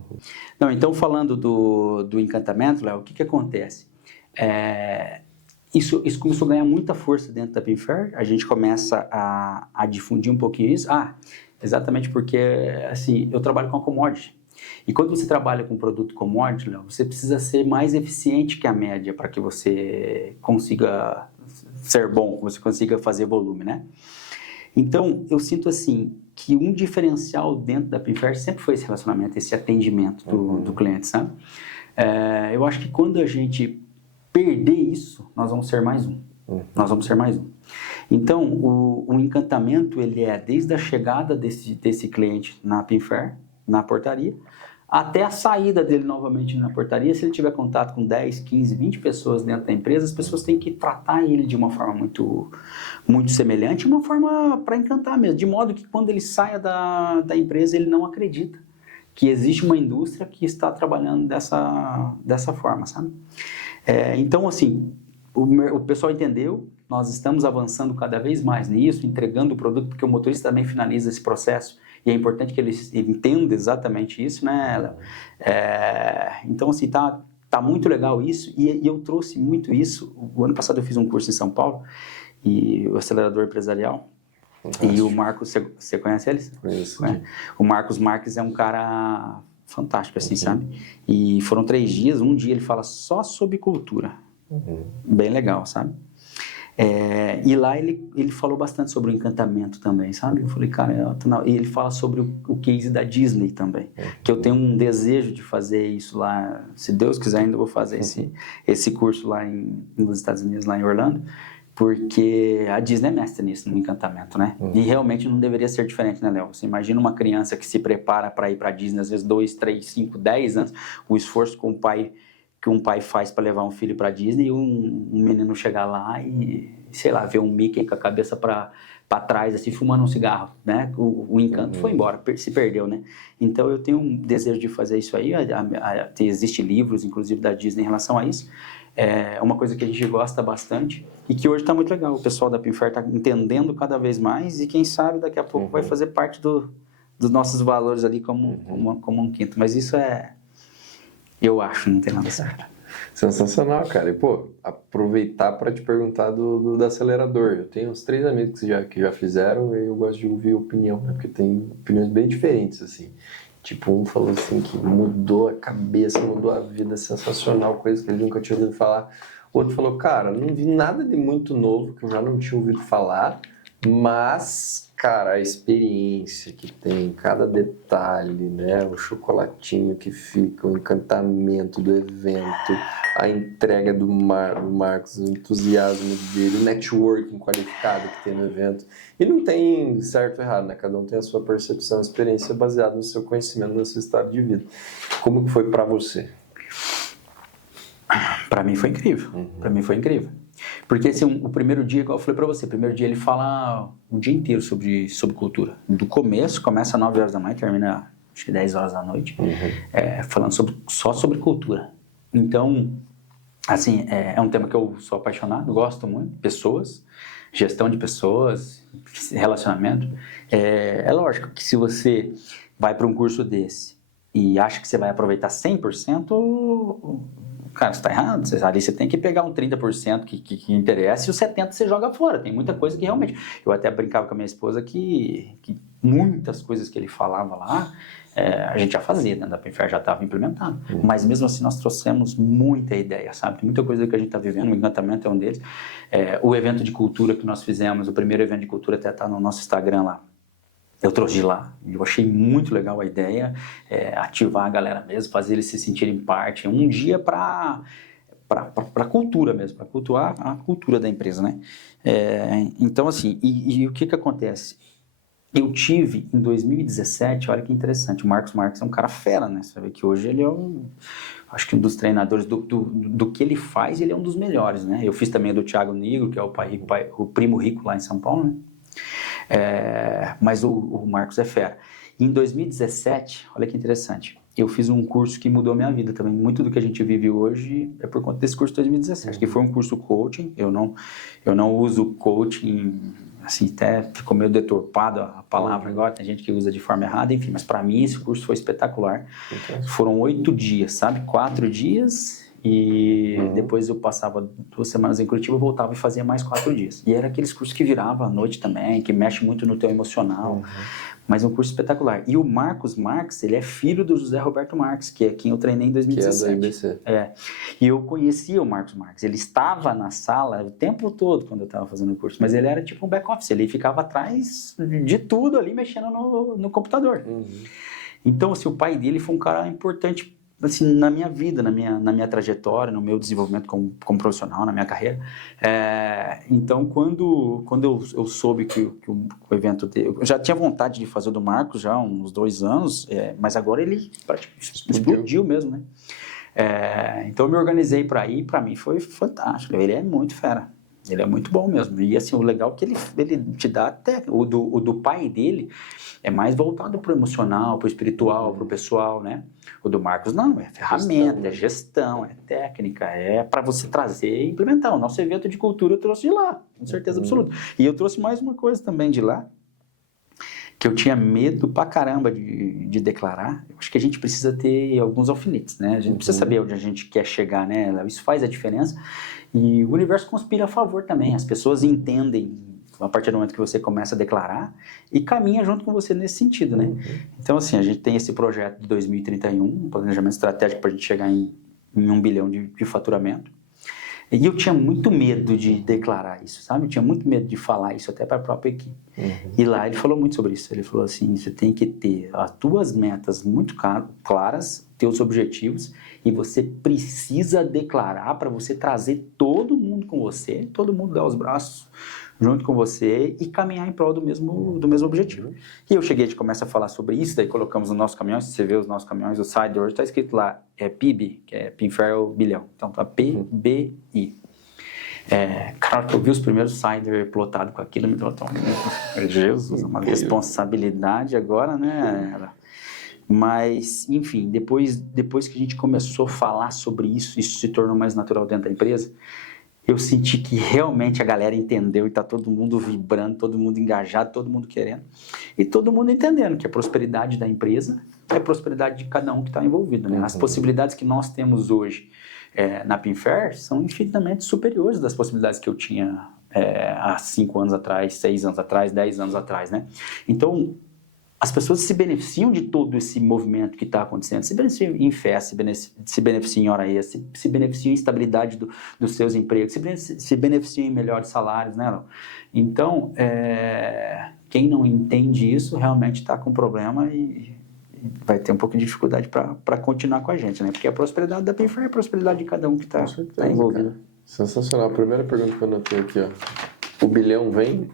Não, então, falando do encantamento, Léo, o que acontece? Isso começou a ganhar muita força dentro da Pinfair. A gente começa a difundir um pouquinho isso. Exatamente porque, assim, eu trabalho com a commodity. E quando você trabalha com produto commodity, Léo, você precisa ser mais eficiente que a média para que você consiga ser bom, que você consiga fazer volume, né? Então, eu sinto assim, que um diferencial dentro da Pinfair sempre foi esse relacionamento, esse atendimento do cliente, sabe? Eu acho que quando a gente perder isso, nós vamos ser mais um. Nós vamos ser mais um. Então, o encantamento, ele desde a chegada desse cliente na Pinfair, na portaria, até a saída dele novamente na portaria. Se ele tiver contato com 10, 15, 20 pessoas dentro da empresa, as pessoas têm que tratar ele de uma forma muito, muito semelhante, uma forma para encantar mesmo, de modo que quando ele saia da empresa, ele não acredita que existe uma indústria que está trabalhando dessa forma, sabe? Então, assim, o pessoal entendeu, nós estamos avançando cada vez mais nisso, entregando o produto, porque o motorista também finaliza esse processo. E é importante que ele entenda exatamente isso, né? Então, assim, tá muito legal isso. E eu trouxe muito isso. O ano passado eu fiz um curso em São Paulo, e o acelerador empresarial. Fantástico. E o Marcos, você conhece ele? Conheço. O Marcos Marques é um cara fantástico, assim, sabe? E foram 3 dias. Um dia ele fala só sobre cultura. Bem legal, sabe? E lá ele falou bastante sobre o encantamento também, sabe? Eu falei, cara, e ele fala sobre o case da Disney também, que eu tenho um desejo de fazer isso lá, se Deus quiser ainda vou fazer esse curso lá nos Estados Unidos, lá em Orlando, porque a Disney é mestre nisso, no encantamento, né? E realmente não deveria ser diferente, né, Léo? Você imagina uma criança que se prepara para ir para a Disney, às vezes 2, 3, 5, 10 anos, o esforço que um pai faz para levar um filho para Disney, e um menino chegar lá e, sei lá, ver um Mickey com a cabeça para trás, assim, fumando um cigarro, né? O encanto foi embora, se perdeu, né? Então, eu tenho um desejo de fazer isso aí. Existem livros, inclusive, da Disney em relação a isso. É uma coisa que a gente gosta bastante e que hoje está muito legal. O pessoal da Pinfair está entendendo cada vez mais e, quem sabe, daqui a pouco vai fazer parte dos nossos valores ali como um quinto. Mas isso eu acho, não tem nada certo. Sensacional, cara. E, pô, aproveitar para te perguntar do acelerador. Eu tenho uns 3 amigos que já fizeram e eu gosto de ouvir opinião, né? Porque tem opiniões bem diferentes, assim. Tipo, um falou assim que mudou a cabeça, mudou a vida, sensacional, coisa que ele nunca tinha ouvido falar. O outro falou, cara, não vi nada de muito novo que eu já não tinha ouvido falar, mas, cara, a experiência que tem, cada detalhe, né? O chocolatinho que fica, o encantamento do evento, a entrega do Marcos, o entusiasmo dele, o networking qualificado que tem no evento. E não tem certo ou errado, né? Cada um tem a sua percepção, a experiência baseada no seu conhecimento, no seu estado de vida. Como que foi pra você? Pra mim foi incrível. Pra mim foi incrível. Porque assim, o primeiro dia, igual eu falei pra você, o primeiro dia ele fala o dia inteiro sobre cultura. Do começo, começa às 9 horas da manhã, termina acho que 10 horas da noite, falando só sobre cultura. Então, assim, é um tema que eu sou apaixonado, gosto muito, pessoas, gestão de pessoas, relacionamento. É lógico que se você vai para um curso desse e acha que você vai aproveitar 100%, cara, você tá errado. Ali você tem que pegar um 30% que interessa e os 70% você joga fora. Tem muita coisa que realmente... Eu até brincava com a minha esposa que muitas coisas que ele falava lá, a gente já fazia, né? Da Pinfair já estava implementado. Mas mesmo assim nós trouxemos muita ideia, sabe? Tem muita coisa que a gente está vivendo, o Encantamento é um deles. O evento de cultura que nós fizemos, o primeiro evento de cultura até está no nosso Instagram lá. Eu trouxe de lá, eu achei muito legal a ideia, ativar a galera mesmo, fazer eles se sentirem parte, um dia para cultura mesmo, para cultuar a cultura da empresa, né? Então, assim, e o que acontece? Eu tive, em 2017, olha que interessante, o Marcos Marques é um cara fera, né? Você vê que hoje ele é acho que um dos treinadores do que ele faz, ele é um dos melhores, né? Eu fiz também do Thiago Nigro, que é o primo rico lá em São Paulo, né? Mas o Marcos é fera. Em 2017, olha que interessante, eu fiz um curso que mudou a minha vida também. Muito do que a gente vive hoje é por conta desse curso de 2017, que foi um curso coaching. Eu não uso coaching, assim, até ficou meio deturpado a palavra agora, tem gente que usa de forma errada, enfim, mas para mim esse curso foi espetacular. Foram 8 dias, sabe? 4 dias... E depois eu passava 2 semanas em Curitiba, eu voltava e fazia mais 4 dias. E era aqueles cursos que virava à noite também, que mexe muito no teu emocional. Mas é um curso espetacular. E o Marcos Marques, ele é filho do José Roberto Marques, que é quem eu treinei em 2017. Que é da IBC. E eu conhecia o Marcos Marques. Ele estava na sala o tempo todo quando eu estava fazendo o curso. Mas ele era tipo um back-office. Ele ficava atrás de tudo ali, mexendo no computador. Então, assim, o pai dele foi um cara importante assim, na minha vida, na minha trajetória, no meu desenvolvimento como profissional, na minha carreira. Então, quando eu soube que o evento eu já tinha vontade de fazer o do Marcos já há uns 2 anos, mas agora ele explodiu mesmo, né? Então, eu me organizei para ir, para mim foi fantástico. Ele é muito fera. Ele é muito bom mesmo. E assim, o legal é que ele te dá até... O do pai dele é mais voltado para o emocional, para o espiritual, para o pessoal, né? O do Marcos não, é ferramenta, é gestão, é técnica, é para você trazer e implementar. O nosso evento de cultura eu trouxe de lá, com certeza absoluta. E eu trouxe mais uma coisa também de lá, que eu tinha medo pra caramba de declarar. Eu acho que a gente precisa ter alguns alfinetes, né? A gente precisa saber onde a gente quer chegar, né? Isso faz a diferença. E o universo conspira a favor também. As pessoas entendem a partir do momento que você começa a declarar e caminha junto com você nesse sentido, né? Então, assim, a gente tem esse projeto de 2031, um planejamento estratégico para a gente chegar em 1 bilhão de faturamento. E eu tinha muito medo de declarar isso, sabe? Eu tinha muito medo de falar isso até para a própria equipe. E lá ele falou muito sobre isso. Ele falou assim, você tem que ter as tuas metas muito claras, teus objetivos, e você precisa declarar para você trazer todo mundo com você, todo mundo dar os braços junto com você e caminhar em prol do mesmo objetivo. E eu cheguei, a gente começa a falar sobre isso, daí colocamos nos nossos caminhões, se você vê os nossos caminhões, o side hoje está escrito lá, PIB, que é Pinfair Bilhão, então tá PBI. Cara, que eu vi os primeiros Cider plotados com aquilo, me falou, Jesus, uma responsabilidade agora, né? Mas, enfim, depois que a gente começou a falar sobre isso se tornou mais natural dentro da empresa, eu senti que realmente a galera entendeu e tá todo mundo vibrando, todo mundo engajado, todo mundo querendo. E todo mundo entendendo que a prosperidade da empresa é a prosperidade de cada um que está envolvido, né? As possibilidades que nós temos hoje na Pinfair são infinitamente superiores das possibilidades que eu tinha há 5 anos atrás, 6 anos atrás, 10 anos atrás, né? Então, as pessoas se beneficiam de todo esse movimento que está acontecendo, se beneficiam em fé, se beneficiam em hora extra, se beneficiam em estabilidade dos seus empregos, se beneficiam em melhores salários, né, Léo? Então, quem não entende isso realmente está com problema e vai ter um pouco de dificuldade para continuar com a gente, né? Porque a prosperidade da Pinfair é a prosperidade de cada um que está envolvido. Cara. Sensacional. A primeira pergunta que eu anotei aqui, ó. O bilhão vem?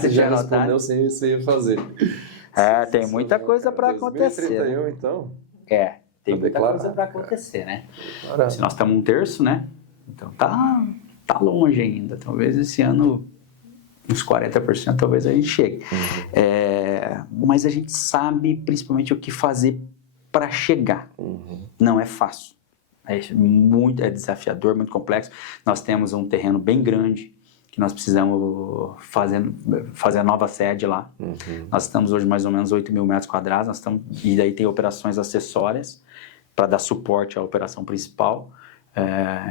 Você já respondeu sem você ia fazer. Tem muita coisa para acontecer. 2031, então? Tem muita coisa para acontecer, né? Caramba. Se nós estamos 1/3, né? Então tá longe ainda. Talvez esse ano, uns 40%, talvez a gente chegue. Mas a gente sabe principalmente o que fazer para chegar. Não é fácil. É desafiador, muito complexo. Nós temos um terreno bem grande que nós precisamos fazer a nova sede lá. Nós estamos hoje mais ou menos 8 mil metros quadrados, e daí tem operações acessórias para dar suporte à operação principal.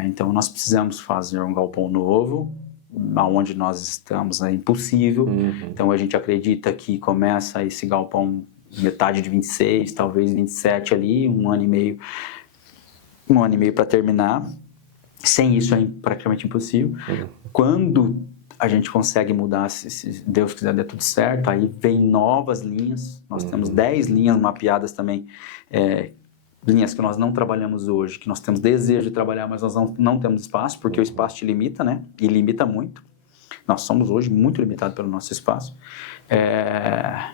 Então, nós precisamos fazer um galpão novo, aonde nós estamos é impossível. Então, a gente acredita que começa esse galpão metade de 26, talvez 27 ali, um ano e meio para terminar. Sem isso é praticamente impossível. Quando a gente consegue mudar, se Deus quiser der tudo certo, aí vem novas linhas. Nós temos 10 linhas mapeadas também, linhas que nós não trabalhamos hoje, que nós temos desejo de trabalhar, mas nós não temos espaço, porque o espaço te limita, né? E limita muito. Nós somos hoje muito limitados pelo nosso espaço.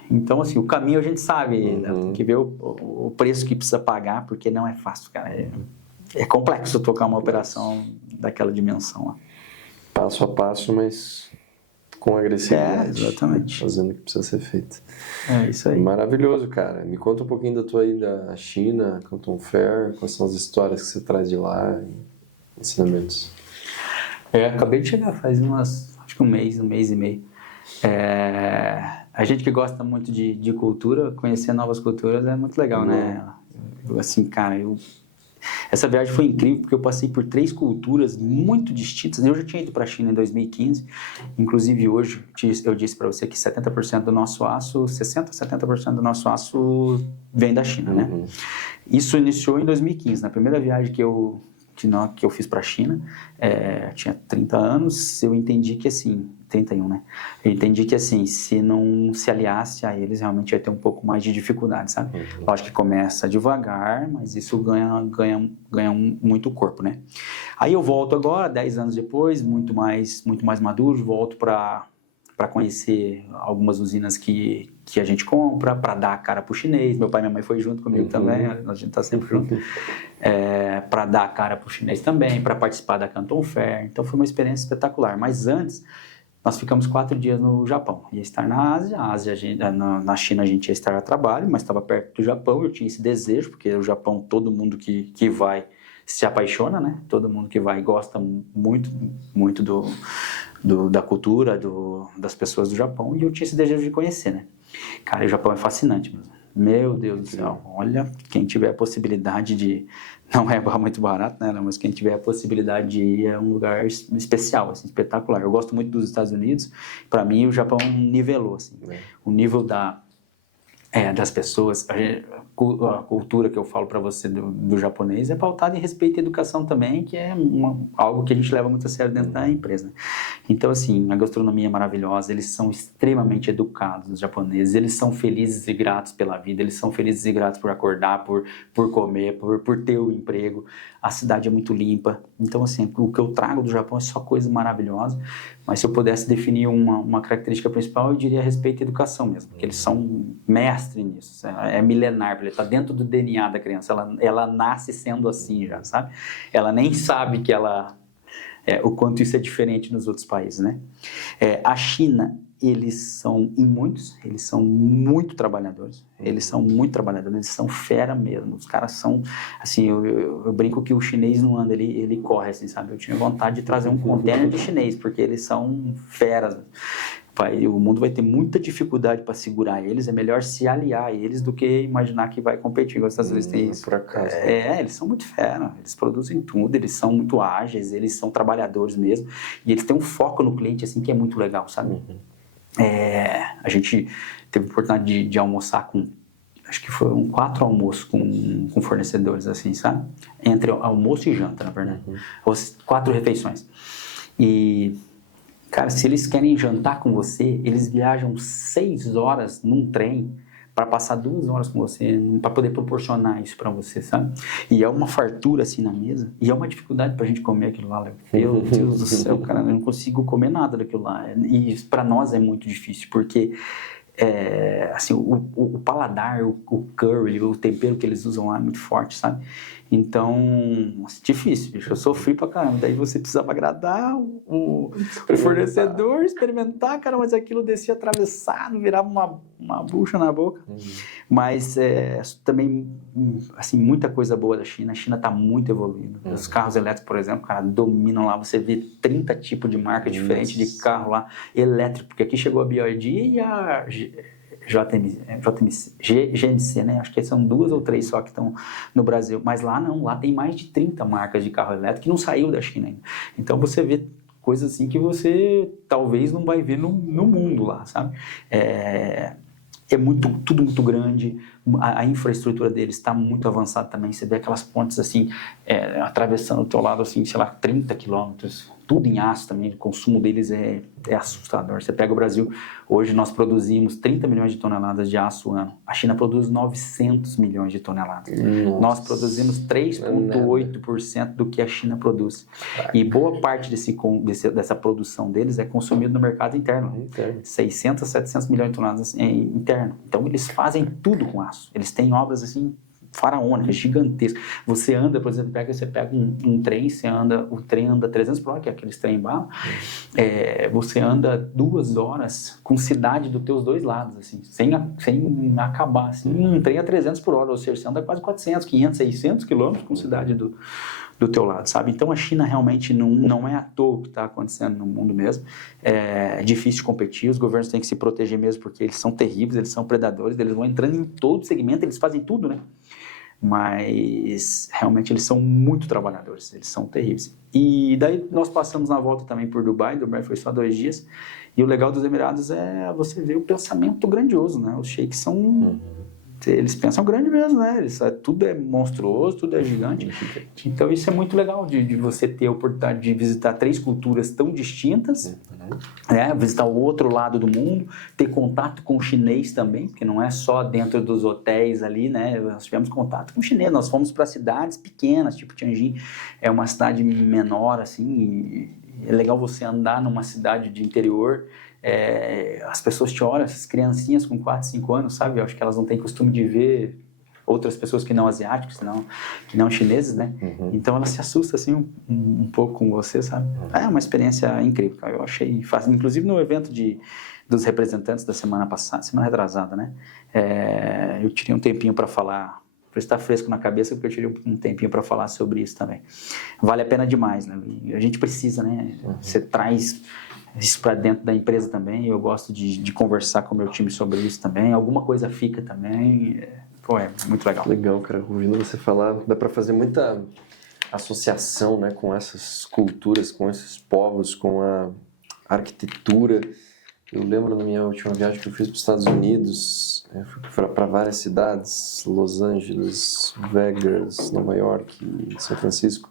Então, assim, o caminho a gente sabe, né? Tem que ver o preço que precisa pagar, porque não é fácil, cara. É complexo tocar uma operação daquela dimensão lá. Passo a passo, mas com agressividade. Exatamente. Fazendo o que precisa ser feito. É isso aí. Maravilhoso, cara. Me conta um pouquinho da tua ida à China, Canton Fair, quais são as histórias que você traz de lá, ensinamentos. Acabei de chegar faz acho que um mês e meio. A gente que gosta muito de cultura, conhecer novas culturas é muito legal, né? Assim, cara, essa viagem foi incrível porque eu passei por 3 culturas muito distintas. Eu já tinha ido para a China em 2015, inclusive hoje eu disse para você que 70% do nosso aço, 70% do nosso aço vem da China, né? Isso iniciou em 2015, na primeira viagem que eu fiz para a China, tinha 30 anos, eu entendi que assim, 31, né? Eu entendi que assim, se não se aliasse a eles, realmente ia ter um pouco mais de dificuldade, sabe? Lógico que começa devagar, mas isso ganha muito corpo, né? Aí eu volto agora, 10 anos depois, muito mais maduro, volto para conhecer algumas usinas que a gente compra, para dar a cara pro chinês. Meu pai e minha mãe foi junto comigo também, a gente tá sempre junto. Para dar a cara pro chinês também, para participar da Canton Fair. Então foi uma experiência espetacular. Mas antes, nós ficamos 4 dias no Japão. Ia estar na Ásia, na China a gente ia estar a trabalho, mas estava perto do Japão. Eu tinha esse desejo, porque o Japão, todo mundo que vai se apaixona, né? Todo mundo que vai gosta muito, muito da cultura, das pessoas do Japão, e eu tinha esse desejo de conhecer, né? Cara, o Japão é fascinante, meu Deus do céu. Olha, quem tiver a possibilidade de... Não é muito barato, né? Mas quem tiver a possibilidade de ir é um lugar especial, assim, espetacular. Eu gosto muito dos Estados Unidos. Para mim, o Japão nivelou, assim. O nível das pessoas, a cultura que eu falo para você do japonês é pautada em respeito à educação também, que é algo que a gente leva muito a sério dentro da empresa. Então, assim, a gastronomia é maravilhosa, eles são extremamente educados, os japoneses, eles são felizes e gratos pela vida, eles são felizes e gratos por acordar, por comer, por ter o emprego. A cidade é muito limpa. Então, assim, o que eu trago do Japão é só coisa maravilhosa, mas se eu pudesse definir uma característica principal, eu diria respeito à educação mesmo, porque eles são mestres nisso, é milenar, ele está dentro do DNA da criança, ela nasce sendo assim já, sabe? Ela nem sabe que o quanto isso é diferente nos outros países, né? A China, eles são muito trabalhadores, eles são fera mesmo, os caras são, assim, eu brinco que o chinês não anda, ele corre, assim, sabe? Eu tinha vontade de trazer um container de chinês, porque eles são feras. O mundo vai ter muita dificuldade para segurar eles, é melhor se aliar a eles do que imaginar que vai competir. Os Estados Unidos têm isso. Por acaso. Eles são muito fera, eles produzem tudo, eles são muito ágeis, eles são trabalhadores mesmo, e eles têm um foco no cliente, assim, que é muito legal, sabe? A gente teve a oportunidade de almoçar acho que foram 4 almoços com fornecedores, assim, sabe? Entre almoço e janta, na verdade. 4 refeições. E, cara, se eles querem jantar com você, eles viajam 6 horas num trem para passar 2 horas com você, para poder proporcionar isso para você, sabe? E é uma fartura assim na mesa, e é uma dificuldade para a gente comer aquilo lá. Meu Deus do céu, cara, eu não consigo comer nada daquilo lá. E para nós é muito difícil, porque assim, o paladar, o curry, o tempero que eles usam lá é muito forte, sabe? Então, difícil, bicho. Eu sofri pra caramba. Daí você precisava agradar o fornecedor, experimentar, cara, mas aquilo descia atravessado, virava uma bucha na boca. Mas também, assim, muita coisa boa da China. A China tá muito evoluída. Os carros elétricos, por exemplo, cara, dominam lá. Você vê 30 tipos de marca diferentes de carro lá, elétrico. Porque aqui chegou a BYD e a GMC, né? Acho que são 2 ou 3 só que estão no Brasil. Mas lá não, lá tem mais de 30 marcas de carro elétrico que não saiu da China ainda. Então você vê coisas assim que você talvez não vai ver no mundo lá, sabe? Tudo muito grande, a infraestrutura deles está muito avançada também, você vê aquelas pontes assim, atravessando o teu lado assim, sei lá, 30 quilômetros, tudo em aço também, o consumo deles é assustador. Você pega o Brasil, hoje nós produzimos 30 milhões de toneladas de aço ano, a China produz 900 milhões de toneladas. Nossa. Nós produzimos 3,8% do que a China produz. E boa parte dessa produção deles é consumida no mercado interno. 600, 700 milhões de toneladas interno. Então eles fazem tudo com aço. Eles têm obras assim faraônicas, gigantescas. Você anda, por exemplo, você pega um trem, o trem anda 300 por hora, que é aqueles trem bala, você anda 2 horas com cidade dos teus 2 lados, assim, sem acabar, assim, um trem a 300 por hora, ou seja, você anda quase 400, 500, 600 quilômetros com cidade do teu lado, sabe? Então a China realmente não é à toa o que está acontecendo no mundo mesmo. É difícil de competir, os governos têm que se proteger mesmo porque eles são terríveis, eles são predadores, eles vão entrando em todo segmento, eles fazem tudo, né? Mas realmente eles são muito trabalhadores, eles são terríveis. E daí nós passamos na volta também por Dubai foi só 2 dias, e o legal dos Emirados é você ver o pensamento grandioso, né? Os sheiks são... Eles pensam grande mesmo, né? Tudo é monstruoso, tudo é gigante. Então isso é muito legal de você ter a oportunidade de visitar 3 culturas tão distintas, né? Visitar o outro lado do mundo, ter contato com o chinês também, porque não é só dentro dos hotéis ali, né? Nós tivemos contato com o chinês, nós fomos para cidades pequenas, tipo Tianjin, é uma cidade menor, assim, e é legal você andar numa cidade de interior. As pessoas te olham, essas criancinhas com 4, 5 anos, sabe? Eu acho que elas não têm costume de ver outras pessoas que não asiáticos, que não chineses, né? Então elas se assustam assim um pouco com você, sabe? É uma experiência incrível, cara. Eu achei fácil. Inclusive no evento dos representantes da semana passada, semana retrasada, né? Eu tirei um tempinho para falar, para estar fresco na cabeça, porque eu tirei um tempinho para falar sobre isso também. Vale a pena demais, né? E a gente precisa, né? Você traz isso para dentro da empresa também. Eu gosto de conversar com o meu time sobre isso também. Alguma coisa fica também. É muito legal. Legal, cara. Ouvindo você falar, dá para fazer muita associação, né, com essas culturas, com esses povos, com a arquitetura. Eu lembro na minha última viagem que eu fiz para os Estados Unidos, fui para várias cidades, Los Angeles, Vegas, Nova York e São Francisco.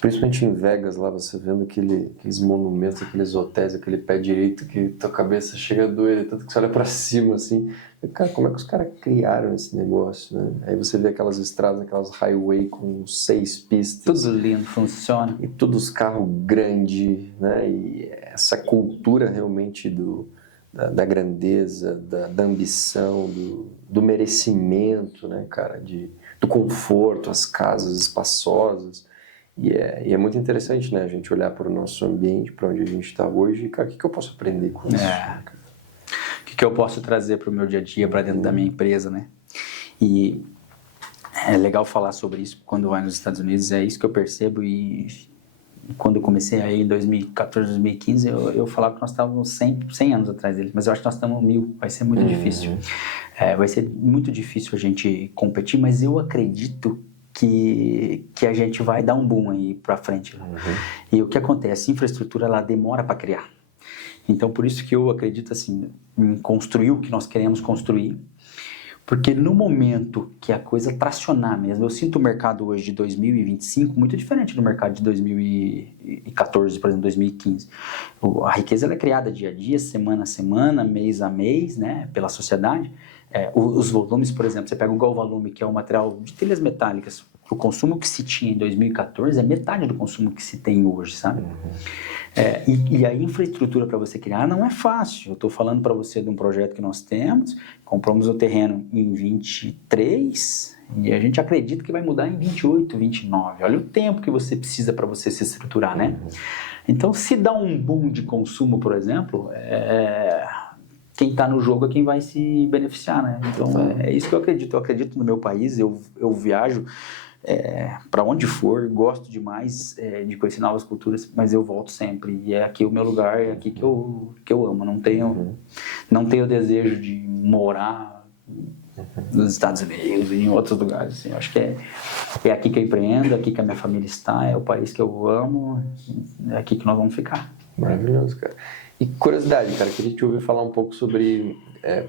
Principalmente em Vegas, lá você vendo aqueles monumentos, aqueles hotéis, aquele pé direito que tua cabeça chega a doer, tanto que você olha para cima assim. Cara, como é que os caras criaram esse negócio, né? Aí você vê aquelas estradas, aquelas highway com 6 pistas. Tudo lindo, funciona. E todos os carros grandes, né? E essa cultura realmente da grandeza, da ambição, do merecimento, né, cara? Do conforto, as casas espaçosas. E é muito interessante, né? A gente olhar para o nosso ambiente, para onde a gente está hoje. E, cara, o que eu posso aprender com isso? O que eu posso trazer para o meu dia a dia, para dentro da minha empresa, né? E é legal falar sobre isso quando vai nos Estados Unidos, é isso que eu percebo. E quando eu comecei aí em 2014, 2015, eu falava que nós estávamos 100 anos atrás deles, mas eu acho que nós estamos 1000, vai ser muito difícil. Vai ser muito difícil a gente competir, mas eu acredito que a gente vai dar um boom aí para frente. E o que acontece? A infraestrutura, ela demora para criar. Então, por isso que eu acredito assim, em construir o que nós queremos construir, porque no momento que a coisa tracionar mesmo, eu sinto o mercado hoje de 2025 muito diferente do mercado de 2014, por exemplo, 2015. A riqueza ela é criada dia a dia, semana a semana, mês a mês, né, pela sociedade. Os volumes, por exemplo, você pega o Galvalume, que é um material de telhas metálicas, o consumo que se tinha em 2014 é metade do consumo que se tem hoje, sabe? E a infraestrutura para você criar não é fácil. Eu estou falando para você de um projeto que nós temos, compramos o terreno em 23 e a gente acredita que vai mudar em 28, 29. Olha o tempo que você precisa para você se estruturar, né? Então, se dá um boom de consumo, por exemplo, quem está no jogo é quem vai se beneficiar, né? Então, é isso que eu acredito. Eu acredito no meu país, eu viajo para onde for, gosto demais de conhecer novas culturas, mas eu volto sempre. E é aqui o meu lugar, é aqui que eu amo. Não tenho desejo de morar nos Estados Unidos e em outros lugares. Assim. Eu acho que é aqui que eu empreendo, é aqui que a minha família está, é o país que eu amo, é aqui que nós vamos ficar. Maravilhoso, cara. E curiosidade, cara, queria te ouvir falar um pouco sobre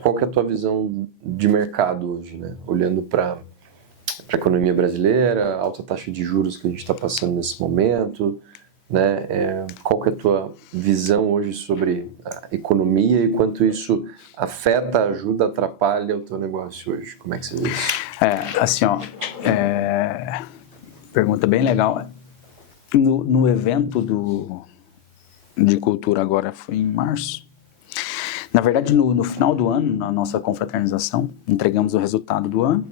qual que é a tua visão de mercado hoje, né? Olhando para a economia brasileira, a alta taxa de juros que a gente está passando nesse momento, né? Qual que é a tua visão hoje sobre a economia e quanto isso afeta, ajuda, atrapalha o teu negócio hoje? Como é que você vê isso? Assim, ó, pergunta bem legal. No evento de cultura agora foi em março. Na verdade, no final do ano, na nossa confraternização, entregamos o resultado do ano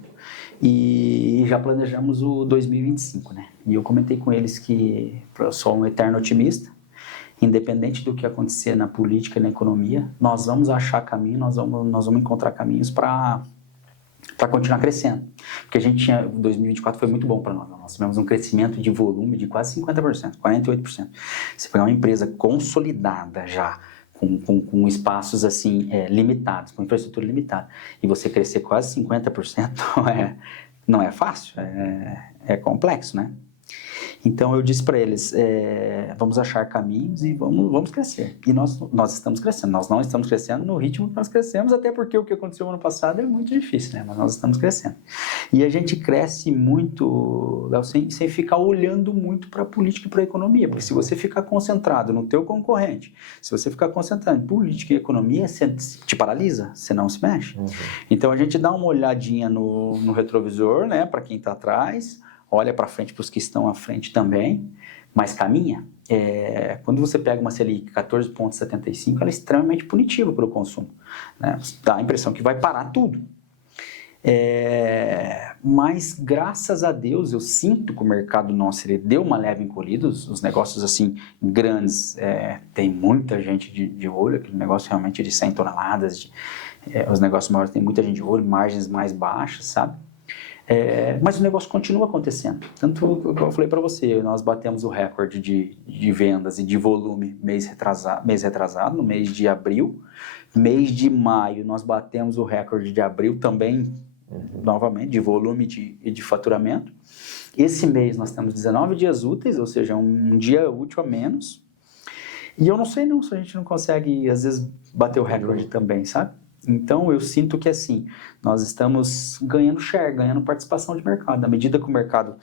e já planejamos o 2025, né? E eu comentei com eles que eu sou um eterno otimista, independente do que acontecer na política e na economia, nós vamos achar caminho, nós vamos encontrar caminhos para continuar crescendo. Porque 2024 foi muito bom para nós. Nós tivemos um crescimento de volume de quase 50%, 48%. Você pegar uma empresa consolidada já, com espaços assim limitados, com infraestrutura limitada, e você crescer quase 50% não é fácil, é complexo, né? Então eu disse para eles, vamos achar caminhos e vamos crescer. E nós estamos crescendo, nós não estamos crescendo no ritmo que nós crescemos, até porque o que aconteceu ano passado é muito difícil, né? Mas nós estamos crescendo. E a gente cresce muito, Léo, sem ficar olhando muito para a política e para a economia, porque se você ficar concentrado no teu concorrente, se você ficar concentrado em política e economia, você te paralisa, você não se mexe. Então a gente dá uma olhadinha no retrovisor, né, para quem está atrás, olha para frente para os que estão à frente também, mas caminha. Quando você pega uma Selic 14,75, ela é extremamente punitiva para o consumo, né? Dá a impressão que vai parar tudo. Mas, graças a Deus, eu sinto que o mercado nosso ele deu uma leve encolhida, os negócios assim grandes, tem muita gente de olho, aquele negócio realmente de 100 toneladas, os negócios maiores tem muita gente de olho, margens mais baixas, sabe? Mas o negócio continua acontecendo. Tanto que eu falei para você, nós batemos o recorde de vendas e de volume mês retrasado, no mês de abril. Mês de maio, nós batemos o recorde de abril também, novamente, de volume e de faturamento. Esse mês nós temos 19 dias úteis, ou seja, um dia útil a menos. E eu não sei se a gente não consegue, às vezes, bater o recorde também, sabe? Então, eu sinto que, assim, nós estamos ganhando share, ganhando participação de mercado. À medida que o mercado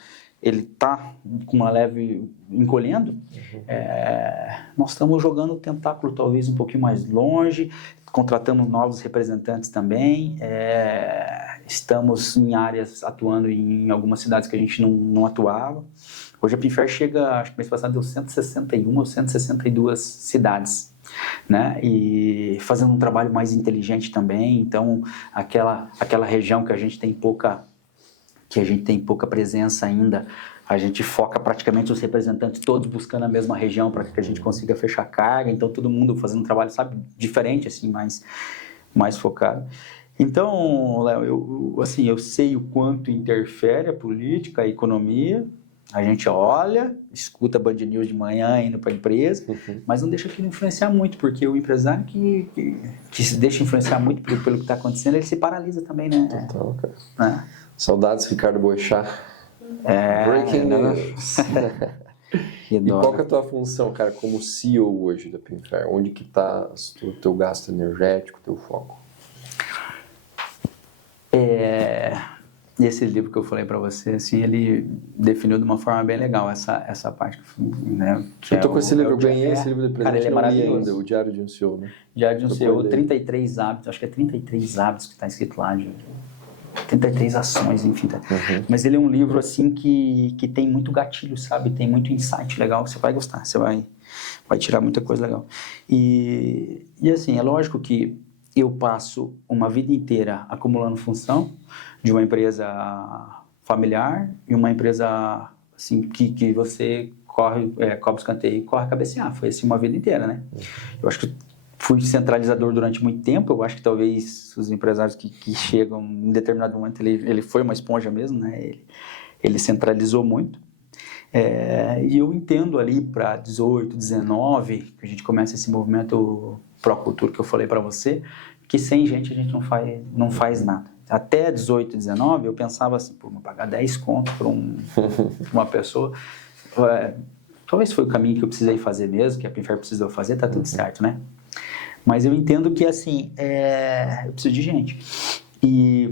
ele está com uma leve encolhendo, nós estamos jogando o tentáculo talvez um pouquinho mais longe, contratamos novos representantes também, estamos em áreas atuando em algumas cidades que a gente não atuava. Hoje a Pinfair chega, acho que mês passado deu 161 ou 162 cidades. Né? E fazendo um trabalho mais inteligente também. Então aquela região que a gente tem pouca presença ainda, a gente foca praticamente os representantes todos buscando a mesma região para que a gente consiga fechar carga. Então todo mundo fazendo um trabalho, sabe, diferente, assim, mais focado. Então, Léo, eu sei o quanto interfere a política, a economia. A gente olha, escuta Band News de manhã indo para a empresa, mas não deixa aquilo influenciar muito, porque o empresário que se deixa influenciar muito pelo que está acontecendo, ele se paralisa também, né? Total, cara. Saudades, Ricardo Boechat. Breaking news. E qual que é a tua função, cara, como CEO hoje da Pinfair? Onde que está o teu gasto energético, o teu foco? Esse livro que eu falei para você, assim, ele definiu de uma forma bem legal essa parte, né? Eu tô com esse livro, eu ganhei esse livro de presente, cara, ele é maravilhoso. Ainda, o Diário de um CEO, né? Diário de um CEO, 33 hábitos, acho que é 33 hábitos que está escrito lá, 33 ações, enfim. Mas ele é um livro, assim, que tem muito gatilho, sabe? Tem muito insight legal, você vai gostar, você vai tirar muita coisa legal. E assim, é lógico que eu passo uma vida inteira acumulando função de uma empresa familiar e uma empresa assim, que você cobre o escanteio e corre a cabecear. Foi assim uma vida inteira, né? Eu acho que fui centralizador durante muito tempo. Eu acho que talvez os empresários que chegam em determinado momento, ele foi uma esponja mesmo, né? ele centralizou muito. E eu entendo ali para 18, 19, que a gente começa esse movimento pró-cultura que eu falei para você, que sem gente a gente não faz nada. Até 18, 19, eu pensava assim, vou pagar 10 conto para uma pessoa. Talvez foi o caminho que eu precisei fazer mesmo, que a Pinfair precisou fazer, tá tudo certo, né? Mas eu entendo que, assim, eu preciso de gente. E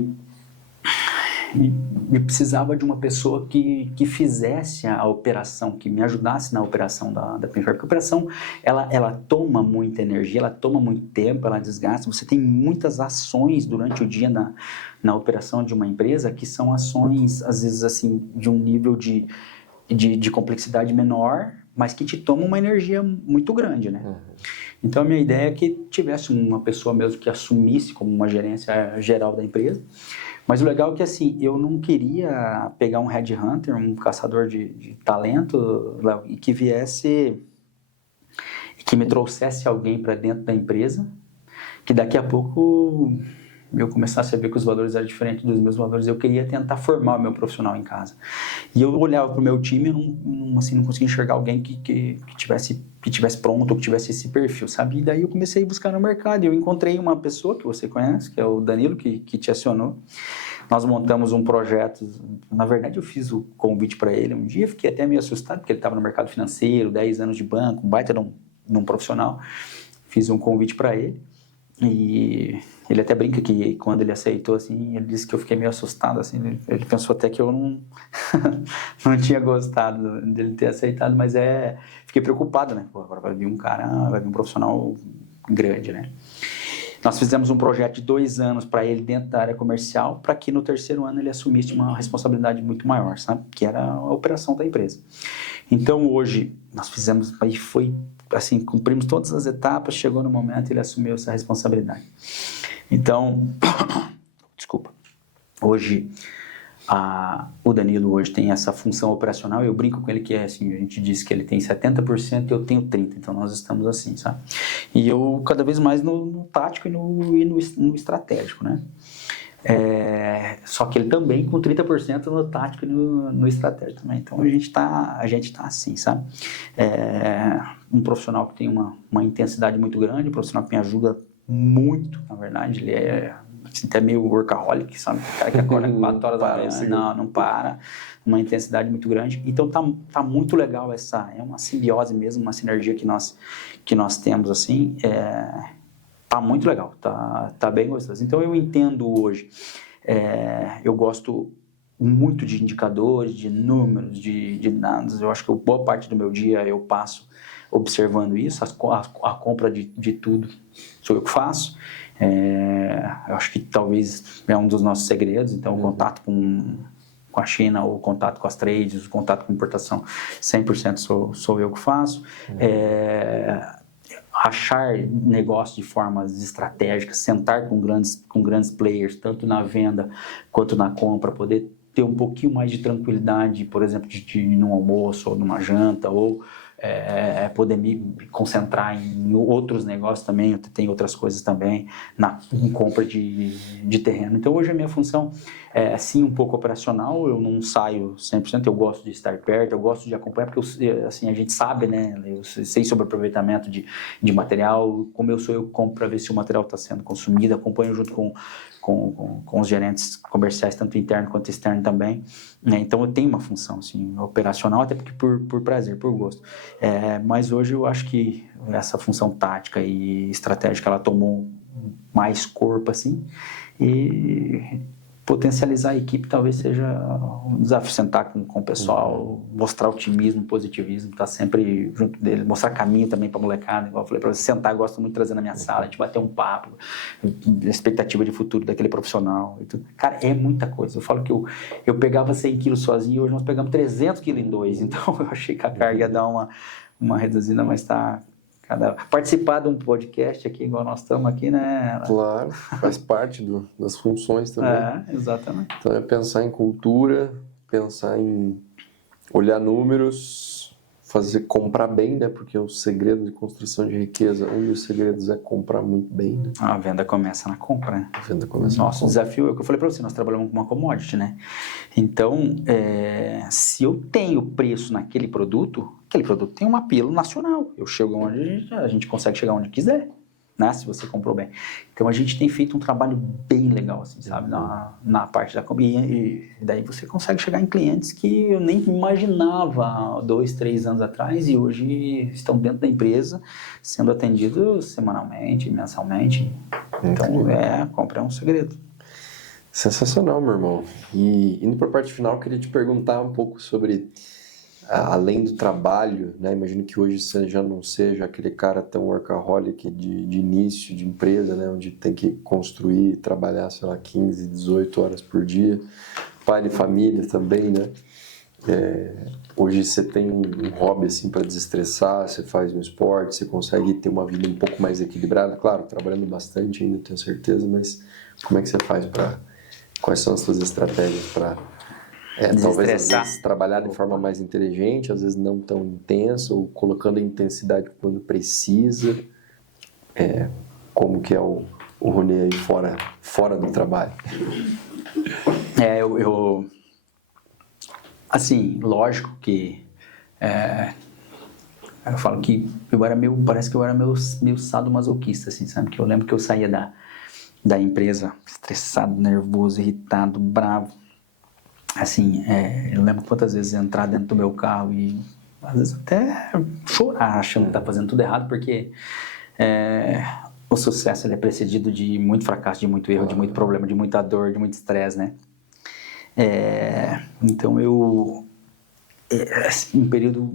precisava de uma pessoa que fizesse a operação, que me ajudasse na operação da Pinfair. Porque a operação, ela toma muita energia, ela toma muito tempo, ela desgasta. Você tem muitas ações durante o dia na operação de uma empresa, que são ações, às vezes, assim, de um nível de complexidade menor, mas que te toma uma energia muito grande, né? Então, a minha ideia é que tivesse uma pessoa mesmo que assumisse como uma gerência geral da empresa. Mas o legal é que, assim, eu não queria pegar um headhunter, um caçador de talento, Léo, e que viesse, que me trouxesse alguém para dentro da empresa, que daqui a pouco eu começasse a ver que os valores eram diferentes dos meus valores. Eu queria tentar formar o meu profissional em casa. E eu olhava para o meu time e não conseguia enxergar alguém que tivesse pronto, ou que tivesse esse perfil, sabe? E daí eu comecei a buscar no mercado. E eu encontrei uma pessoa que você conhece, que é o Danilo, que te acionou. Nós montamos um projeto. Na verdade, eu fiz o convite para ele um dia. Fiquei até meio assustado, porque ele estava no mercado financeiro, 10 anos de banco, um baita de um profissional. Fiz um convite para ele. E ele até brinca que quando ele aceitou, assim, ele disse que eu fiquei meio assustado, assim, ele pensou até que eu não tinha gostado dele ter aceitado, mas fiquei preocupado, né? Pô, agora vai vir um profissional grande, né? Nós fizemos um projeto de 2 anos para ele dentro da área comercial, para que no 3º ano ele assumisse uma responsabilidade muito maior, sabe? Que era a operação da empresa. Então hoje nós fizemos, aí foi assim, cumprimos todas as etapas, chegou no momento e ele assumiu essa responsabilidade. Então, desculpa, hoje o Danilo hoje tem essa função operacional. Eu brinco com ele que assim, a gente diz que ele tem 70% e eu tenho 30%, então nós estamos assim, sabe? E eu cada vez mais no tático e no estratégico, né? Só que ele também com 30% no tático e no estratégico também. Então a gente tá assim, sabe? Um profissional que tem uma intensidade muito grande, um profissional que me ajuda muito, na verdade. Ele é assim, até meio workaholic, sabe? O cara que acorda 4 horas da manhã, não para, uma intensidade muito grande. Então tá muito legal é uma simbiose mesmo, uma sinergia que nós temos assim. Tá muito legal, tá bem gostoso. Então eu entendo hoje, eu gosto muito de indicadores, de números, de dados. Eu acho que boa parte do meu dia eu passo observando isso. A compra de tudo sou eu que faço. Eu acho que talvez é um dos nossos segredos. Então o contato com a China, o contato com as trades, o contato com importação, 100% sou eu que faço. Achar negócio de formas estratégicas, sentar com grandes players, tanto na venda quanto na compra, poder ter um pouquinho mais de tranquilidade, por exemplo, de ir num almoço ou numa janta, ou poder me concentrar em outros negócios também. Tem outras coisas também em compra de terreno. Então hoje a minha função é sim um pouco operacional. Eu não saio 100%, eu gosto de estar perto, eu gosto de acompanhar, porque assim, a gente sabe, né? Eu sei sobre aproveitamento de material. Como eu compro para ver se o material está sendo consumido, acompanho junto com os gerentes comerciais, tanto interno quanto externo também, né? Então eu tenho uma função assim, operacional, até porque por prazer, por gosto. Mas hoje eu acho que essa função tática e estratégica ela tomou mais corpo assim, e potencializar a equipe talvez seja um desafio. Sentar com o pessoal, mostrar otimismo, positivismo, estar sempre junto dele, mostrar caminho também para a molecada, igual eu falei para você, sentar, eu gosto muito de trazer na minha sala, a gente bater um papo, expectativa de futuro daquele profissional e tudo. Cara, é muita coisa. Eu falo que eu pegava 100 quilos sozinho, hoje nós pegamos 300 quilos em 2, então eu achei que a carga ia dar uma reduzida, mas participar de um podcast aqui, igual nós estamos aqui, né? Claro, faz parte das funções também. Exatamente. Então é pensar em cultura, pensar em olhar números, comprar bem, né? Porque o segredo de construção de riqueza, um dos segredos é comprar muito bem, né? A venda começa na compra, né? A venda começa na Nosso compra. desafio é o que eu falei para você, nós trabalhamos com uma commodity, né? Então, se eu tenho preço naquele produto, aquele produto tem um apelo nacional. Eu chego onde a gente consegue chegar onde quiser, né? Se você comprou bem. Então, a gente tem feito um trabalho bem legal, assim, sabe? Na parte da compra. E daí você consegue chegar em clientes que eu nem imaginava há 2, 3 anos atrás e hoje estão dentro da empresa, sendo atendidos semanalmente, mensalmente. Então, a compra é um segredo. Sensacional, meu irmão. E indo para a parte final, eu queria te perguntar um pouco sobre, além do trabalho, né? Imagino que hoje você já não seja aquele cara tão workaholic de início de empresa, né? Onde tem que construir, trabalhar, sei lá, 15, 18 horas por dia. Pai de família também, né? Hoje você tem um hobby assim para desestressar, você faz um esporte, você consegue ter uma vida um pouco mais equilibrada, claro, trabalhando bastante ainda, tenho certeza, mas como é que você faz quais são as suas estratégias para talvez às vezes trabalhar de forma mais inteligente, às vezes não tão intensa, ou colocando a intensidade quando precisa, como que é o Roney aí fora do trabalho? Assim, lógico que eu falo que parece que eu era meio sadomasoquista, assim, sabe? Que eu lembro que eu saía da empresa estressado, nervoso, irritado, bravo. Assim, eu lembro quantas vezes entrar dentro do meu carro e às vezes até chorar achando que tá fazendo tudo errado, porque o sucesso ele é precedido de muito fracasso, de muito erro, de muito problema, de muita dor, de muito estresse, né? Então um período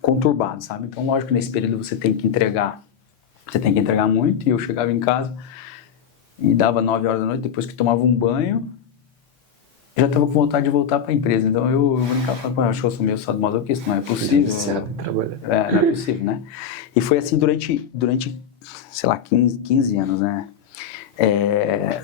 conturbado, sabe? Então, lógico que nesse período você tem que entregar muito, e eu chegava em casa e dava 9 horas da noite, depois que tomava um banho, eu já estava com vontade de voltar para a empresa. Então eu brincava, falava, acho que eu sou meio sadomasoquista, não é possível. Não é possível, né? E foi assim durante sei lá, 15 anos, né?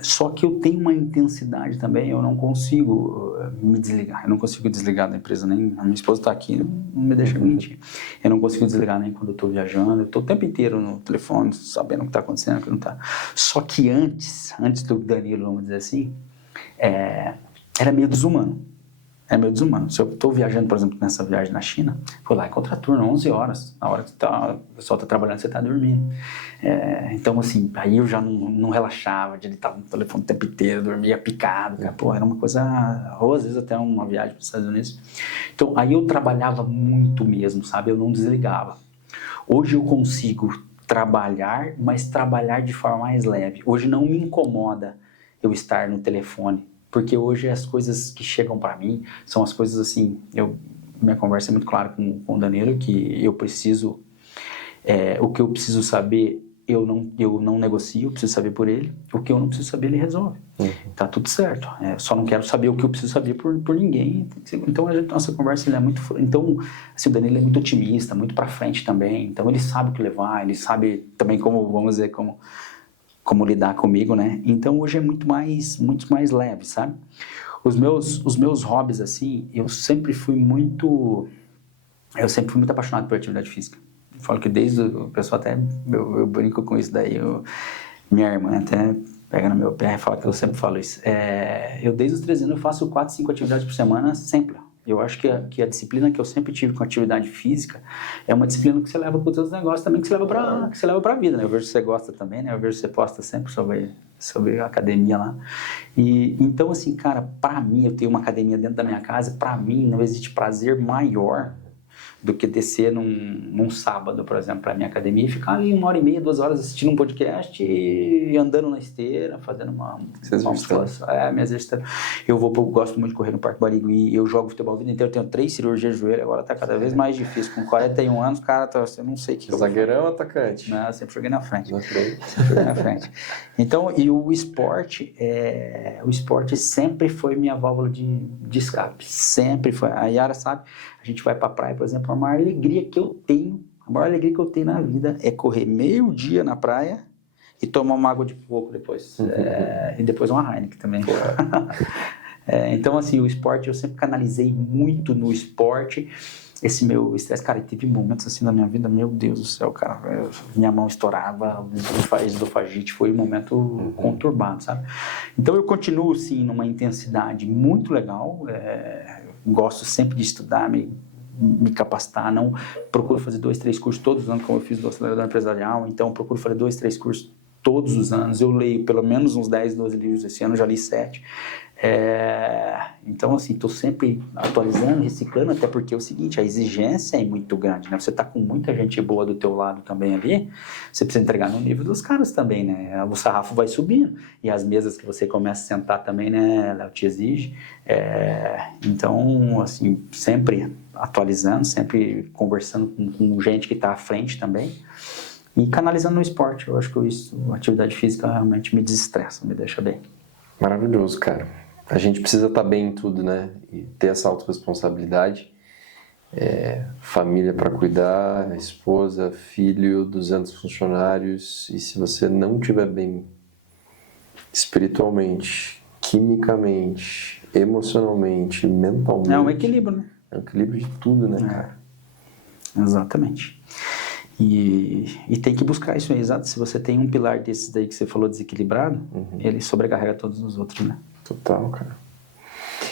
Só que eu tenho uma intensidade também, eu não consigo me desligar, eu não consigo desligar da empresa, nem a minha esposa está aqui, não me deixa mentir, eu não consigo desligar nem quando eu estou viajando, eu estou o tempo inteiro no telefone, sabendo o que está acontecendo, o que não está. Só que antes do Danilo, vamos dizer assim, era meio desumano. Se eu estou viajando, por exemplo, nessa viagem na China, fui lá em contraturno, 11 horas, na hora que o pessoal está trabalhando, você está dormindo. Então, assim, aí eu já não relaxava, de estar no telefone o tempo inteiro, dormia picado, cara. Pô, era uma coisa, ou às vezes até uma viagem para os Estados Unidos. Então, aí eu trabalhava muito mesmo, sabe? Eu não desligava. Hoje eu consigo trabalhar, mas trabalhar de forma mais leve. Hoje não me incomoda eu estar no telefone, porque hoje as coisas que chegam para mim são as coisas assim, minha conversa é muito clara com o Danilo, que eu preciso, o que eu preciso saber, eu não negocio, eu preciso saber por ele, o que eu não preciso saber, ele resolve. Tá tudo certo, só não quero saber o que eu preciso saber por ninguém. Então nossa conversa ele é muito, então assim, o Danilo é muito otimista, muito para frente também, então ele sabe o que levar, ele sabe também como, vamos dizer, como lidar comigo, né? Então hoje é muito mais leve, sabe? Os meus hobbies, assim, eu sempre fui muito apaixonado por atividade física. Eu falo que o pessoal até, eu brinco com isso daí, minha irmã até pega no meu pé e fala que eu sempre falo isso. Eu desde os 13 anos eu faço 4, 5 atividades por semana sempre. Eu acho que a disciplina que eu sempre tive com atividade física é uma disciplina que você leva para os seus negócios também, que você leva para a vida, né? Eu vejo que você gosta também, né? Eu vejo que você posta sempre sobre a academia lá. E então, assim, cara, para mim, eu tenho uma academia dentro da minha casa, para mim não existe prazer maior do que descer num sábado, por exemplo, para minha academia e ficar ali 1h30, 2 horas assistindo um podcast e andando na esteira, fazendo uma musculação. Me exercitando. Eu gosto muito de correr no Parque Barigui, eu jogo futebol a vida inteira, eu tenho 3 cirurgias de joelho, agora tá cada vez mais difícil. Com 41 anos, cara, eu não sei o que. Zagueirão ou atacante? Não, eu sempre joguei na frente. Então, e o esporte sempre foi minha válvula de escape, sempre foi. A Yara sabe, a gente vai pra praia, por exemplo, a maior alegria que eu tenho na vida é correr meio-dia na praia e tomar uma água de coco depois. E depois uma Heineken também. Então, assim, o esporte, eu sempre canalizei muito no esporte. esse meu estresse, cara, teve momentos assim na minha vida, meu Deus do céu, cara, minha mão estourava, esofagite, foi um momento conturbado, sabe? Então eu continuo, sim, numa intensidade muito legal, gosto sempre de estudar, me capacitar, não procuro fazer 2, 3 cursos todos os anos, como eu fiz do acelerador empresarial, então procuro fazer 2, 3 cursos todos os anos, eu leio pelo menos uns 10, 12 livros esse ano, já li 7, então assim, estou sempre atualizando, reciclando, até porque é o seguinte, a exigência é muito grande, né? Você está com muita gente boa do teu lado também ali, você precisa entregar no nível dos caras também, né? O sarrafo vai subindo, e as mesas que você começa a sentar também, né, Léo, te exige, então assim, sempre atualizando, sempre conversando com gente que está à frente também, e canalizando no esporte. Eu acho que a atividade física realmente me desestressa, me deixa bem. Maravilhoso, cara. A gente precisa estar bem em tudo, né? E ter essa autorresponsabilidade. Família para cuidar, esposa, filho, 200 funcionários. E se você não estiver bem espiritualmente, quimicamente, emocionalmente, mentalmente... É um equilíbrio, né? É um equilíbrio de tudo, né, cara? Exatamente. E tem que buscar isso aí, exato. Se você tem um pilar desses daí que você falou desequilibrado, ele sobrecarrega todos os outros, né? Total, cara.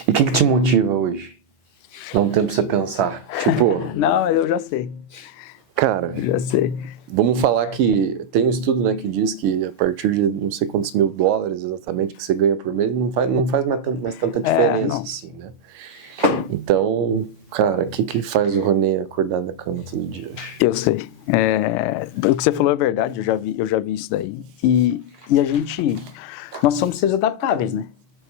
E o que te motiva hoje? Não tem pra você pensar. Tipo... Não, eu já sei. Cara... Eu já sei. Vamos falar que... Tem um estudo, né, que diz que a partir de não sei quantos mil dólares exatamente que você ganha por mês, não faz mais tanta diferença, assim, né? Então, cara, o que faz o Ronê acordar da cama todo dia? Eu sei. O que você falou é verdade, eu já vi isso daí. E a gente... Nós somos seres adaptáveis, né?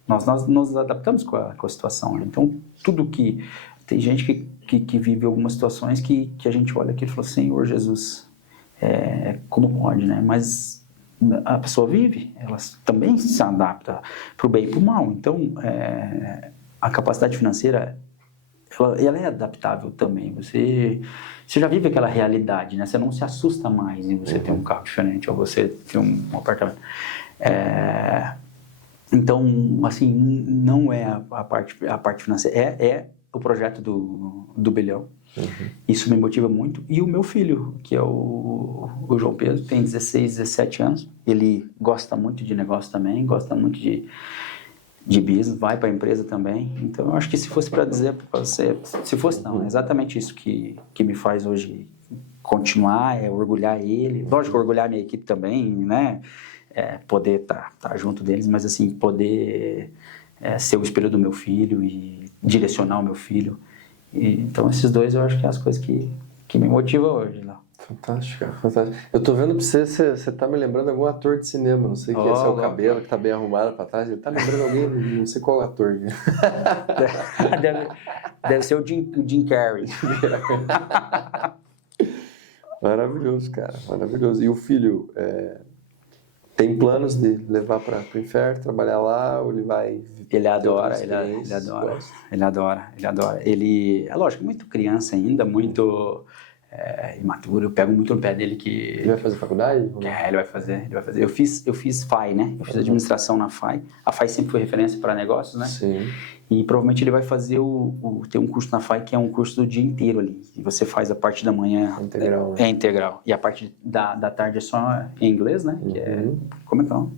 Nós nos adaptamos com a situação, né? Então, tudo que... Tem gente que vive algumas situações que a gente olha aqui e fala, Senhor Jesus, como pode, né? Mas a pessoa vive, ela também se adapta para o bem e para o mal. Então, a capacidade financeira, ela é adaptável também. Você já vive aquela realidade, né? Você não se assusta mais em você ter um carro diferente ou você ter um apartamento. Então, assim, não é a parte financeira, é o projeto do Bilhão. Isso me motiva muito. E o meu filho, que é o João Pedro, tem 16, 17 anos. Ele gosta muito de negócio também, gosta muito de business, vai para a empresa também. Então, eu acho que se fosse para dizer para você... Se fosse, não. É exatamente isso que me faz hoje continuar, orgulhar ele. Lógico, orgulhar minha equipe também, né? Poder tá junto deles, mas assim, poder ser o espelho do meu filho e direcionar o meu filho. Então, esses dois eu acho que é as coisas que me motivam hoje, Léo. Fantástico, fantástico. Eu tô vendo pra você tá me lembrando algum ator de cinema, não sei quem é seu cabelo, que tá bem arrumado pra trás, ele tá lembrando alguém, não sei qual ator. Né? Deve ser o Jim Carrey. Maravilhoso, cara, maravilhoso. E o filho, tem planos de levar para o inferno, trabalhar lá, ou ele vai... Ele adora. Ele, é lógico, muito criança ainda, muito imaturo. Eu pego muito no pé dele que... Ele vai fazer faculdade? Ele vai fazer. Eu fiz FAI, né? Eu fiz administração na FAI. A FAI sempre foi referência para negócios, né? Sim. E provavelmente ele vai fazer tem um curso na FAI que é um curso do dia inteiro ali. E você faz a parte da manhã... Integral. É integral. E a parte da tarde é só em inglês, né? Que como é que é o nome?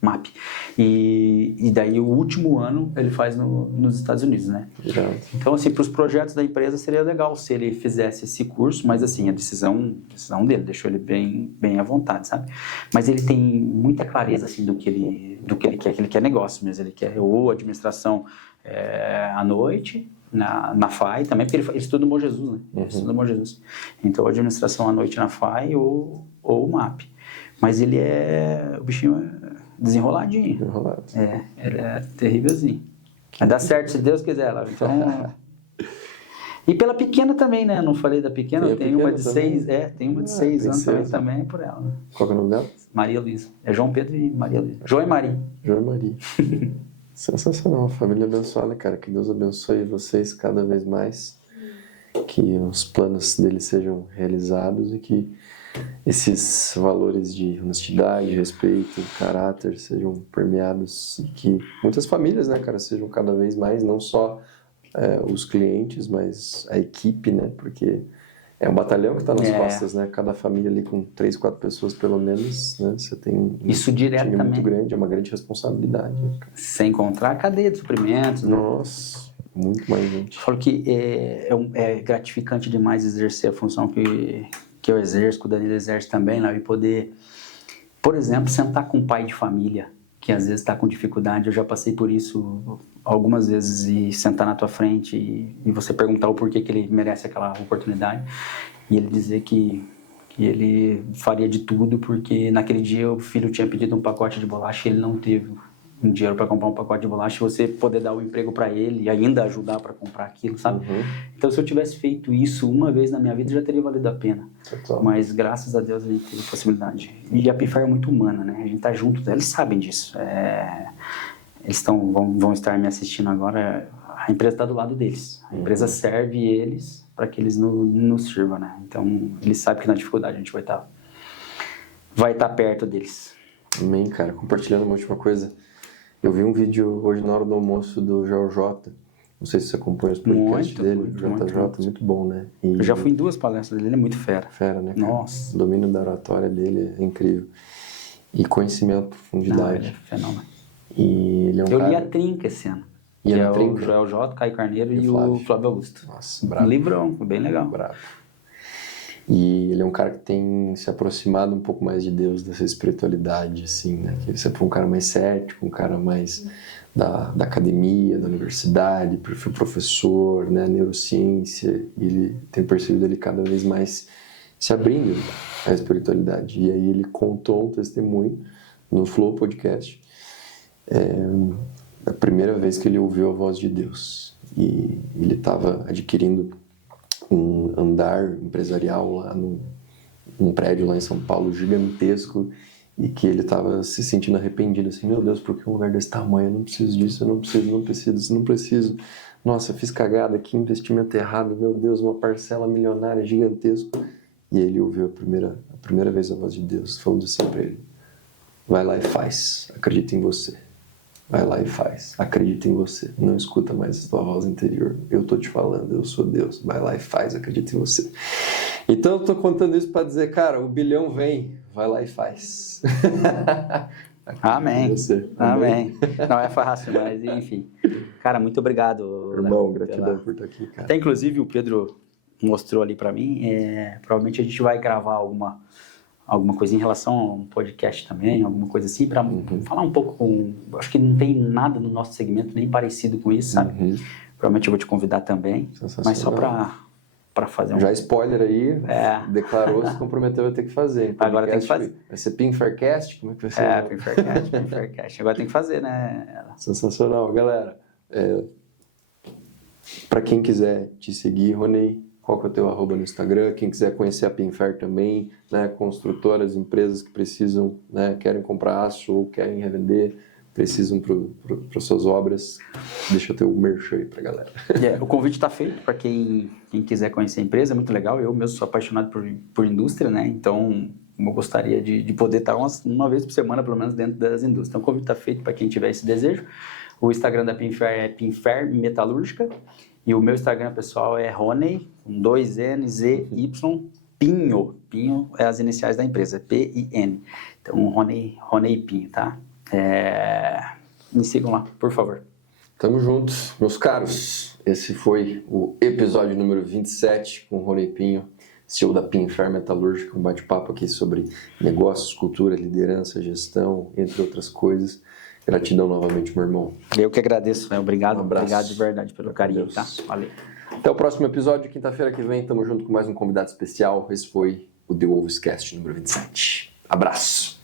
MAP. E daí o último ano ele faz nos Estados Unidos, né? Irado. Então, assim, para os projetos da empresa seria legal se ele fizesse esse curso, mas assim, a decisão dele, deixou ele bem à vontade, sabe? Mas ele tem muita clareza, assim, do que ele quer, que ele quer negócio mesmo, ele quer ou administração à noite, na FAI também, porque ele estuda no Bom Jesus, né? Ele estuda no Bom Jesus. Então, administração à noite na FAI ou o MAP. Mas ele o bichinho é desenroladinho. Desenrolado. Ele é terrívelzinho. Vai dar certo se Deus quiser, lá. Então... E pela pequena também, né? Eu não falei da pequena, tem uma de 6, tem uma de 6 anos também por ela. Né? Qual é o nome dela? Maria Luísa. É João Pedro e Maria Luísa. João e Maria. João e Maria. Sensacional, família abençoada, cara. Que Deus abençoe vocês cada vez mais. Que os planos deles sejam realizados e que esses valores de honestidade, respeito, caráter sejam permeados e que muitas famílias, né, cara, sejam cada vez mais, não só os clientes, mas a equipe, né? Porque é um batalhão que está nas costas, né? Cada família ali com 3, 4 pessoas pelo menos, né? Você tem um Isso time diretamente. muito grande, é uma grande responsabilidade. Né? Sem encontrar a cadeia de suprimentos. Nossa, muito mais gente. Eu falo que é gratificante demais exercer a função que eu exerço, que o Danilo exerce também, lá, e poder, por exemplo, sentar com um pai de família que às vezes está com dificuldade. Eu já passei por isso algumas vezes, e sentar na tua frente e você perguntar o porquê que ele merece aquela oportunidade e ele dizer que ele faria de tudo porque naquele dia o filho tinha pedido um pacote de bolacha e ele não teve um dinheiro para comprar um pacote de bolacha, e você poder dar o emprego para ele e ainda ajudar para comprar aquilo, sabe? Então, se eu tivesse feito isso uma vez na minha vida, já teria valido a pena. Total. Mas, graças a Deus, a gente teve possibilidade. E a Pinfair é muito humana, né? A gente tá junto, eles sabem disso. Eles vão estar me assistindo agora, a empresa está do lado deles. A empresa serve eles para que eles nos sirvam, né? Então, eles sabem que na dificuldade a gente vai estar perto deles. Amém, cara. Compartilhando uma última coisa. Eu vi um vídeo hoje na hora do almoço do Joel J. Não sei se você acompanha os podcasts dele. JJ, muito bom, né? Eu já fui em 2 palestras dele, ele é muito fera. Fera, né, cara? Nossa. O domínio da oratória dele é incrível. E conhecimento, profundidade. Não, ele é fenômeno. E ele é um Eu cara... li a Trinca esse ano. E que a é Trinca? o Joel J, Caio Carneiro e o Flávio Augusto. Nossa, bravo. Um livrão, bem legal. Bravo. E ele é um cara que tem se aproximado um pouco mais de Deus, dessa espiritualidade, assim, né? Que ele sempre foi um cara mais cético, um cara mais da academia, da universidade, foi professor, né? Neurociência, e ele tem percebido ele cada vez mais se abrindo à espiritualidade. E aí ele contou um testemunho no Flow Podcast, a primeira vez que ele ouviu a voz de Deus. E ele estava adquirindo um andar empresarial lá num prédio lá em São Paulo gigantesco, e que ele estava se sentindo arrependido, assim, meu Deus, por que um lugar desse tamanho? Eu não preciso disso, eu não preciso. Nossa, fiz cagada aqui, investimento errado, meu Deus, uma parcela milionária gigantesca. E ele ouviu a primeira vez a voz de Deus, falando assim para ele: vai lá e faz, acredita em você. Vai lá e faz, acredita em você, não escuta mais a tua voz interior, eu tô te falando, eu sou Deus, vai lá e faz, acredita em você. Então eu tô contando isso para dizer, cara, o bilhão vem, vai lá e faz. Amém. Você. Amém. Não é fácil, mas enfim. Cara, muito obrigado. Irmão, gratidão por estar aqui, cara. Até inclusive o Pedro mostrou ali para mim, provavelmente a gente vai gravar alguma coisa em relação a um podcast também, alguma coisa assim, para falar um pouco acho que não tem nada no nosso segmento nem parecido com isso, sabe? Provavelmente eu vou te convidar também, mas só para fazer Já spoiler aí, declarou, se comprometeu a ter que fazer. Agora tem que fazer. Vai ser Pinfaircast? Como é que vai ser? Pinfaircast. Agora tem que fazer, né? Sensacional. Galera, para quem quiser te seguir, Ronei, qual que é o teu @no Instagram? Quem quiser conhecer a Pinfair também, né? Construtoras, empresas que precisam, né? Querem comprar aço ou querem revender, precisam para suas obras, deixa eu ter o merchan aí pra galera. O convite está feito para quem quiser conhecer a empresa, é muito legal. Eu mesmo sou apaixonado por indústria, né? Então eu gostaria de poder estar uma vez por semana, pelo menos, dentro das indústrias. Então o convite está feito para quem tiver esse desejo. O Instagram da Pinfair é Pinfair Metalúrgica. E o meu Instagram pessoal é Ronei, com 2 N's e Y, Pinho. Pinho é as iniciais da empresa, P-I-N. Então, Ronei Pinho, tá? Me sigam lá, por favor. Tamo juntos, meus caros. Esse foi o episódio número 27 com o Ronei Pinho, CEO da Pinfair Metalúrgica, um bate-papo aqui sobre negócios, cultura, liderança, gestão, entre outras coisas. Gratidão novamente, meu irmão. Eu que agradeço, né? Obrigado, obrigado de verdade pelo carinho, Deus. tá? Valeu. Até o próximo episódio, quinta-feira que vem, tamo junto com mais um convidado especial. Esse foi o The Wolves Cast número 27. Abraço!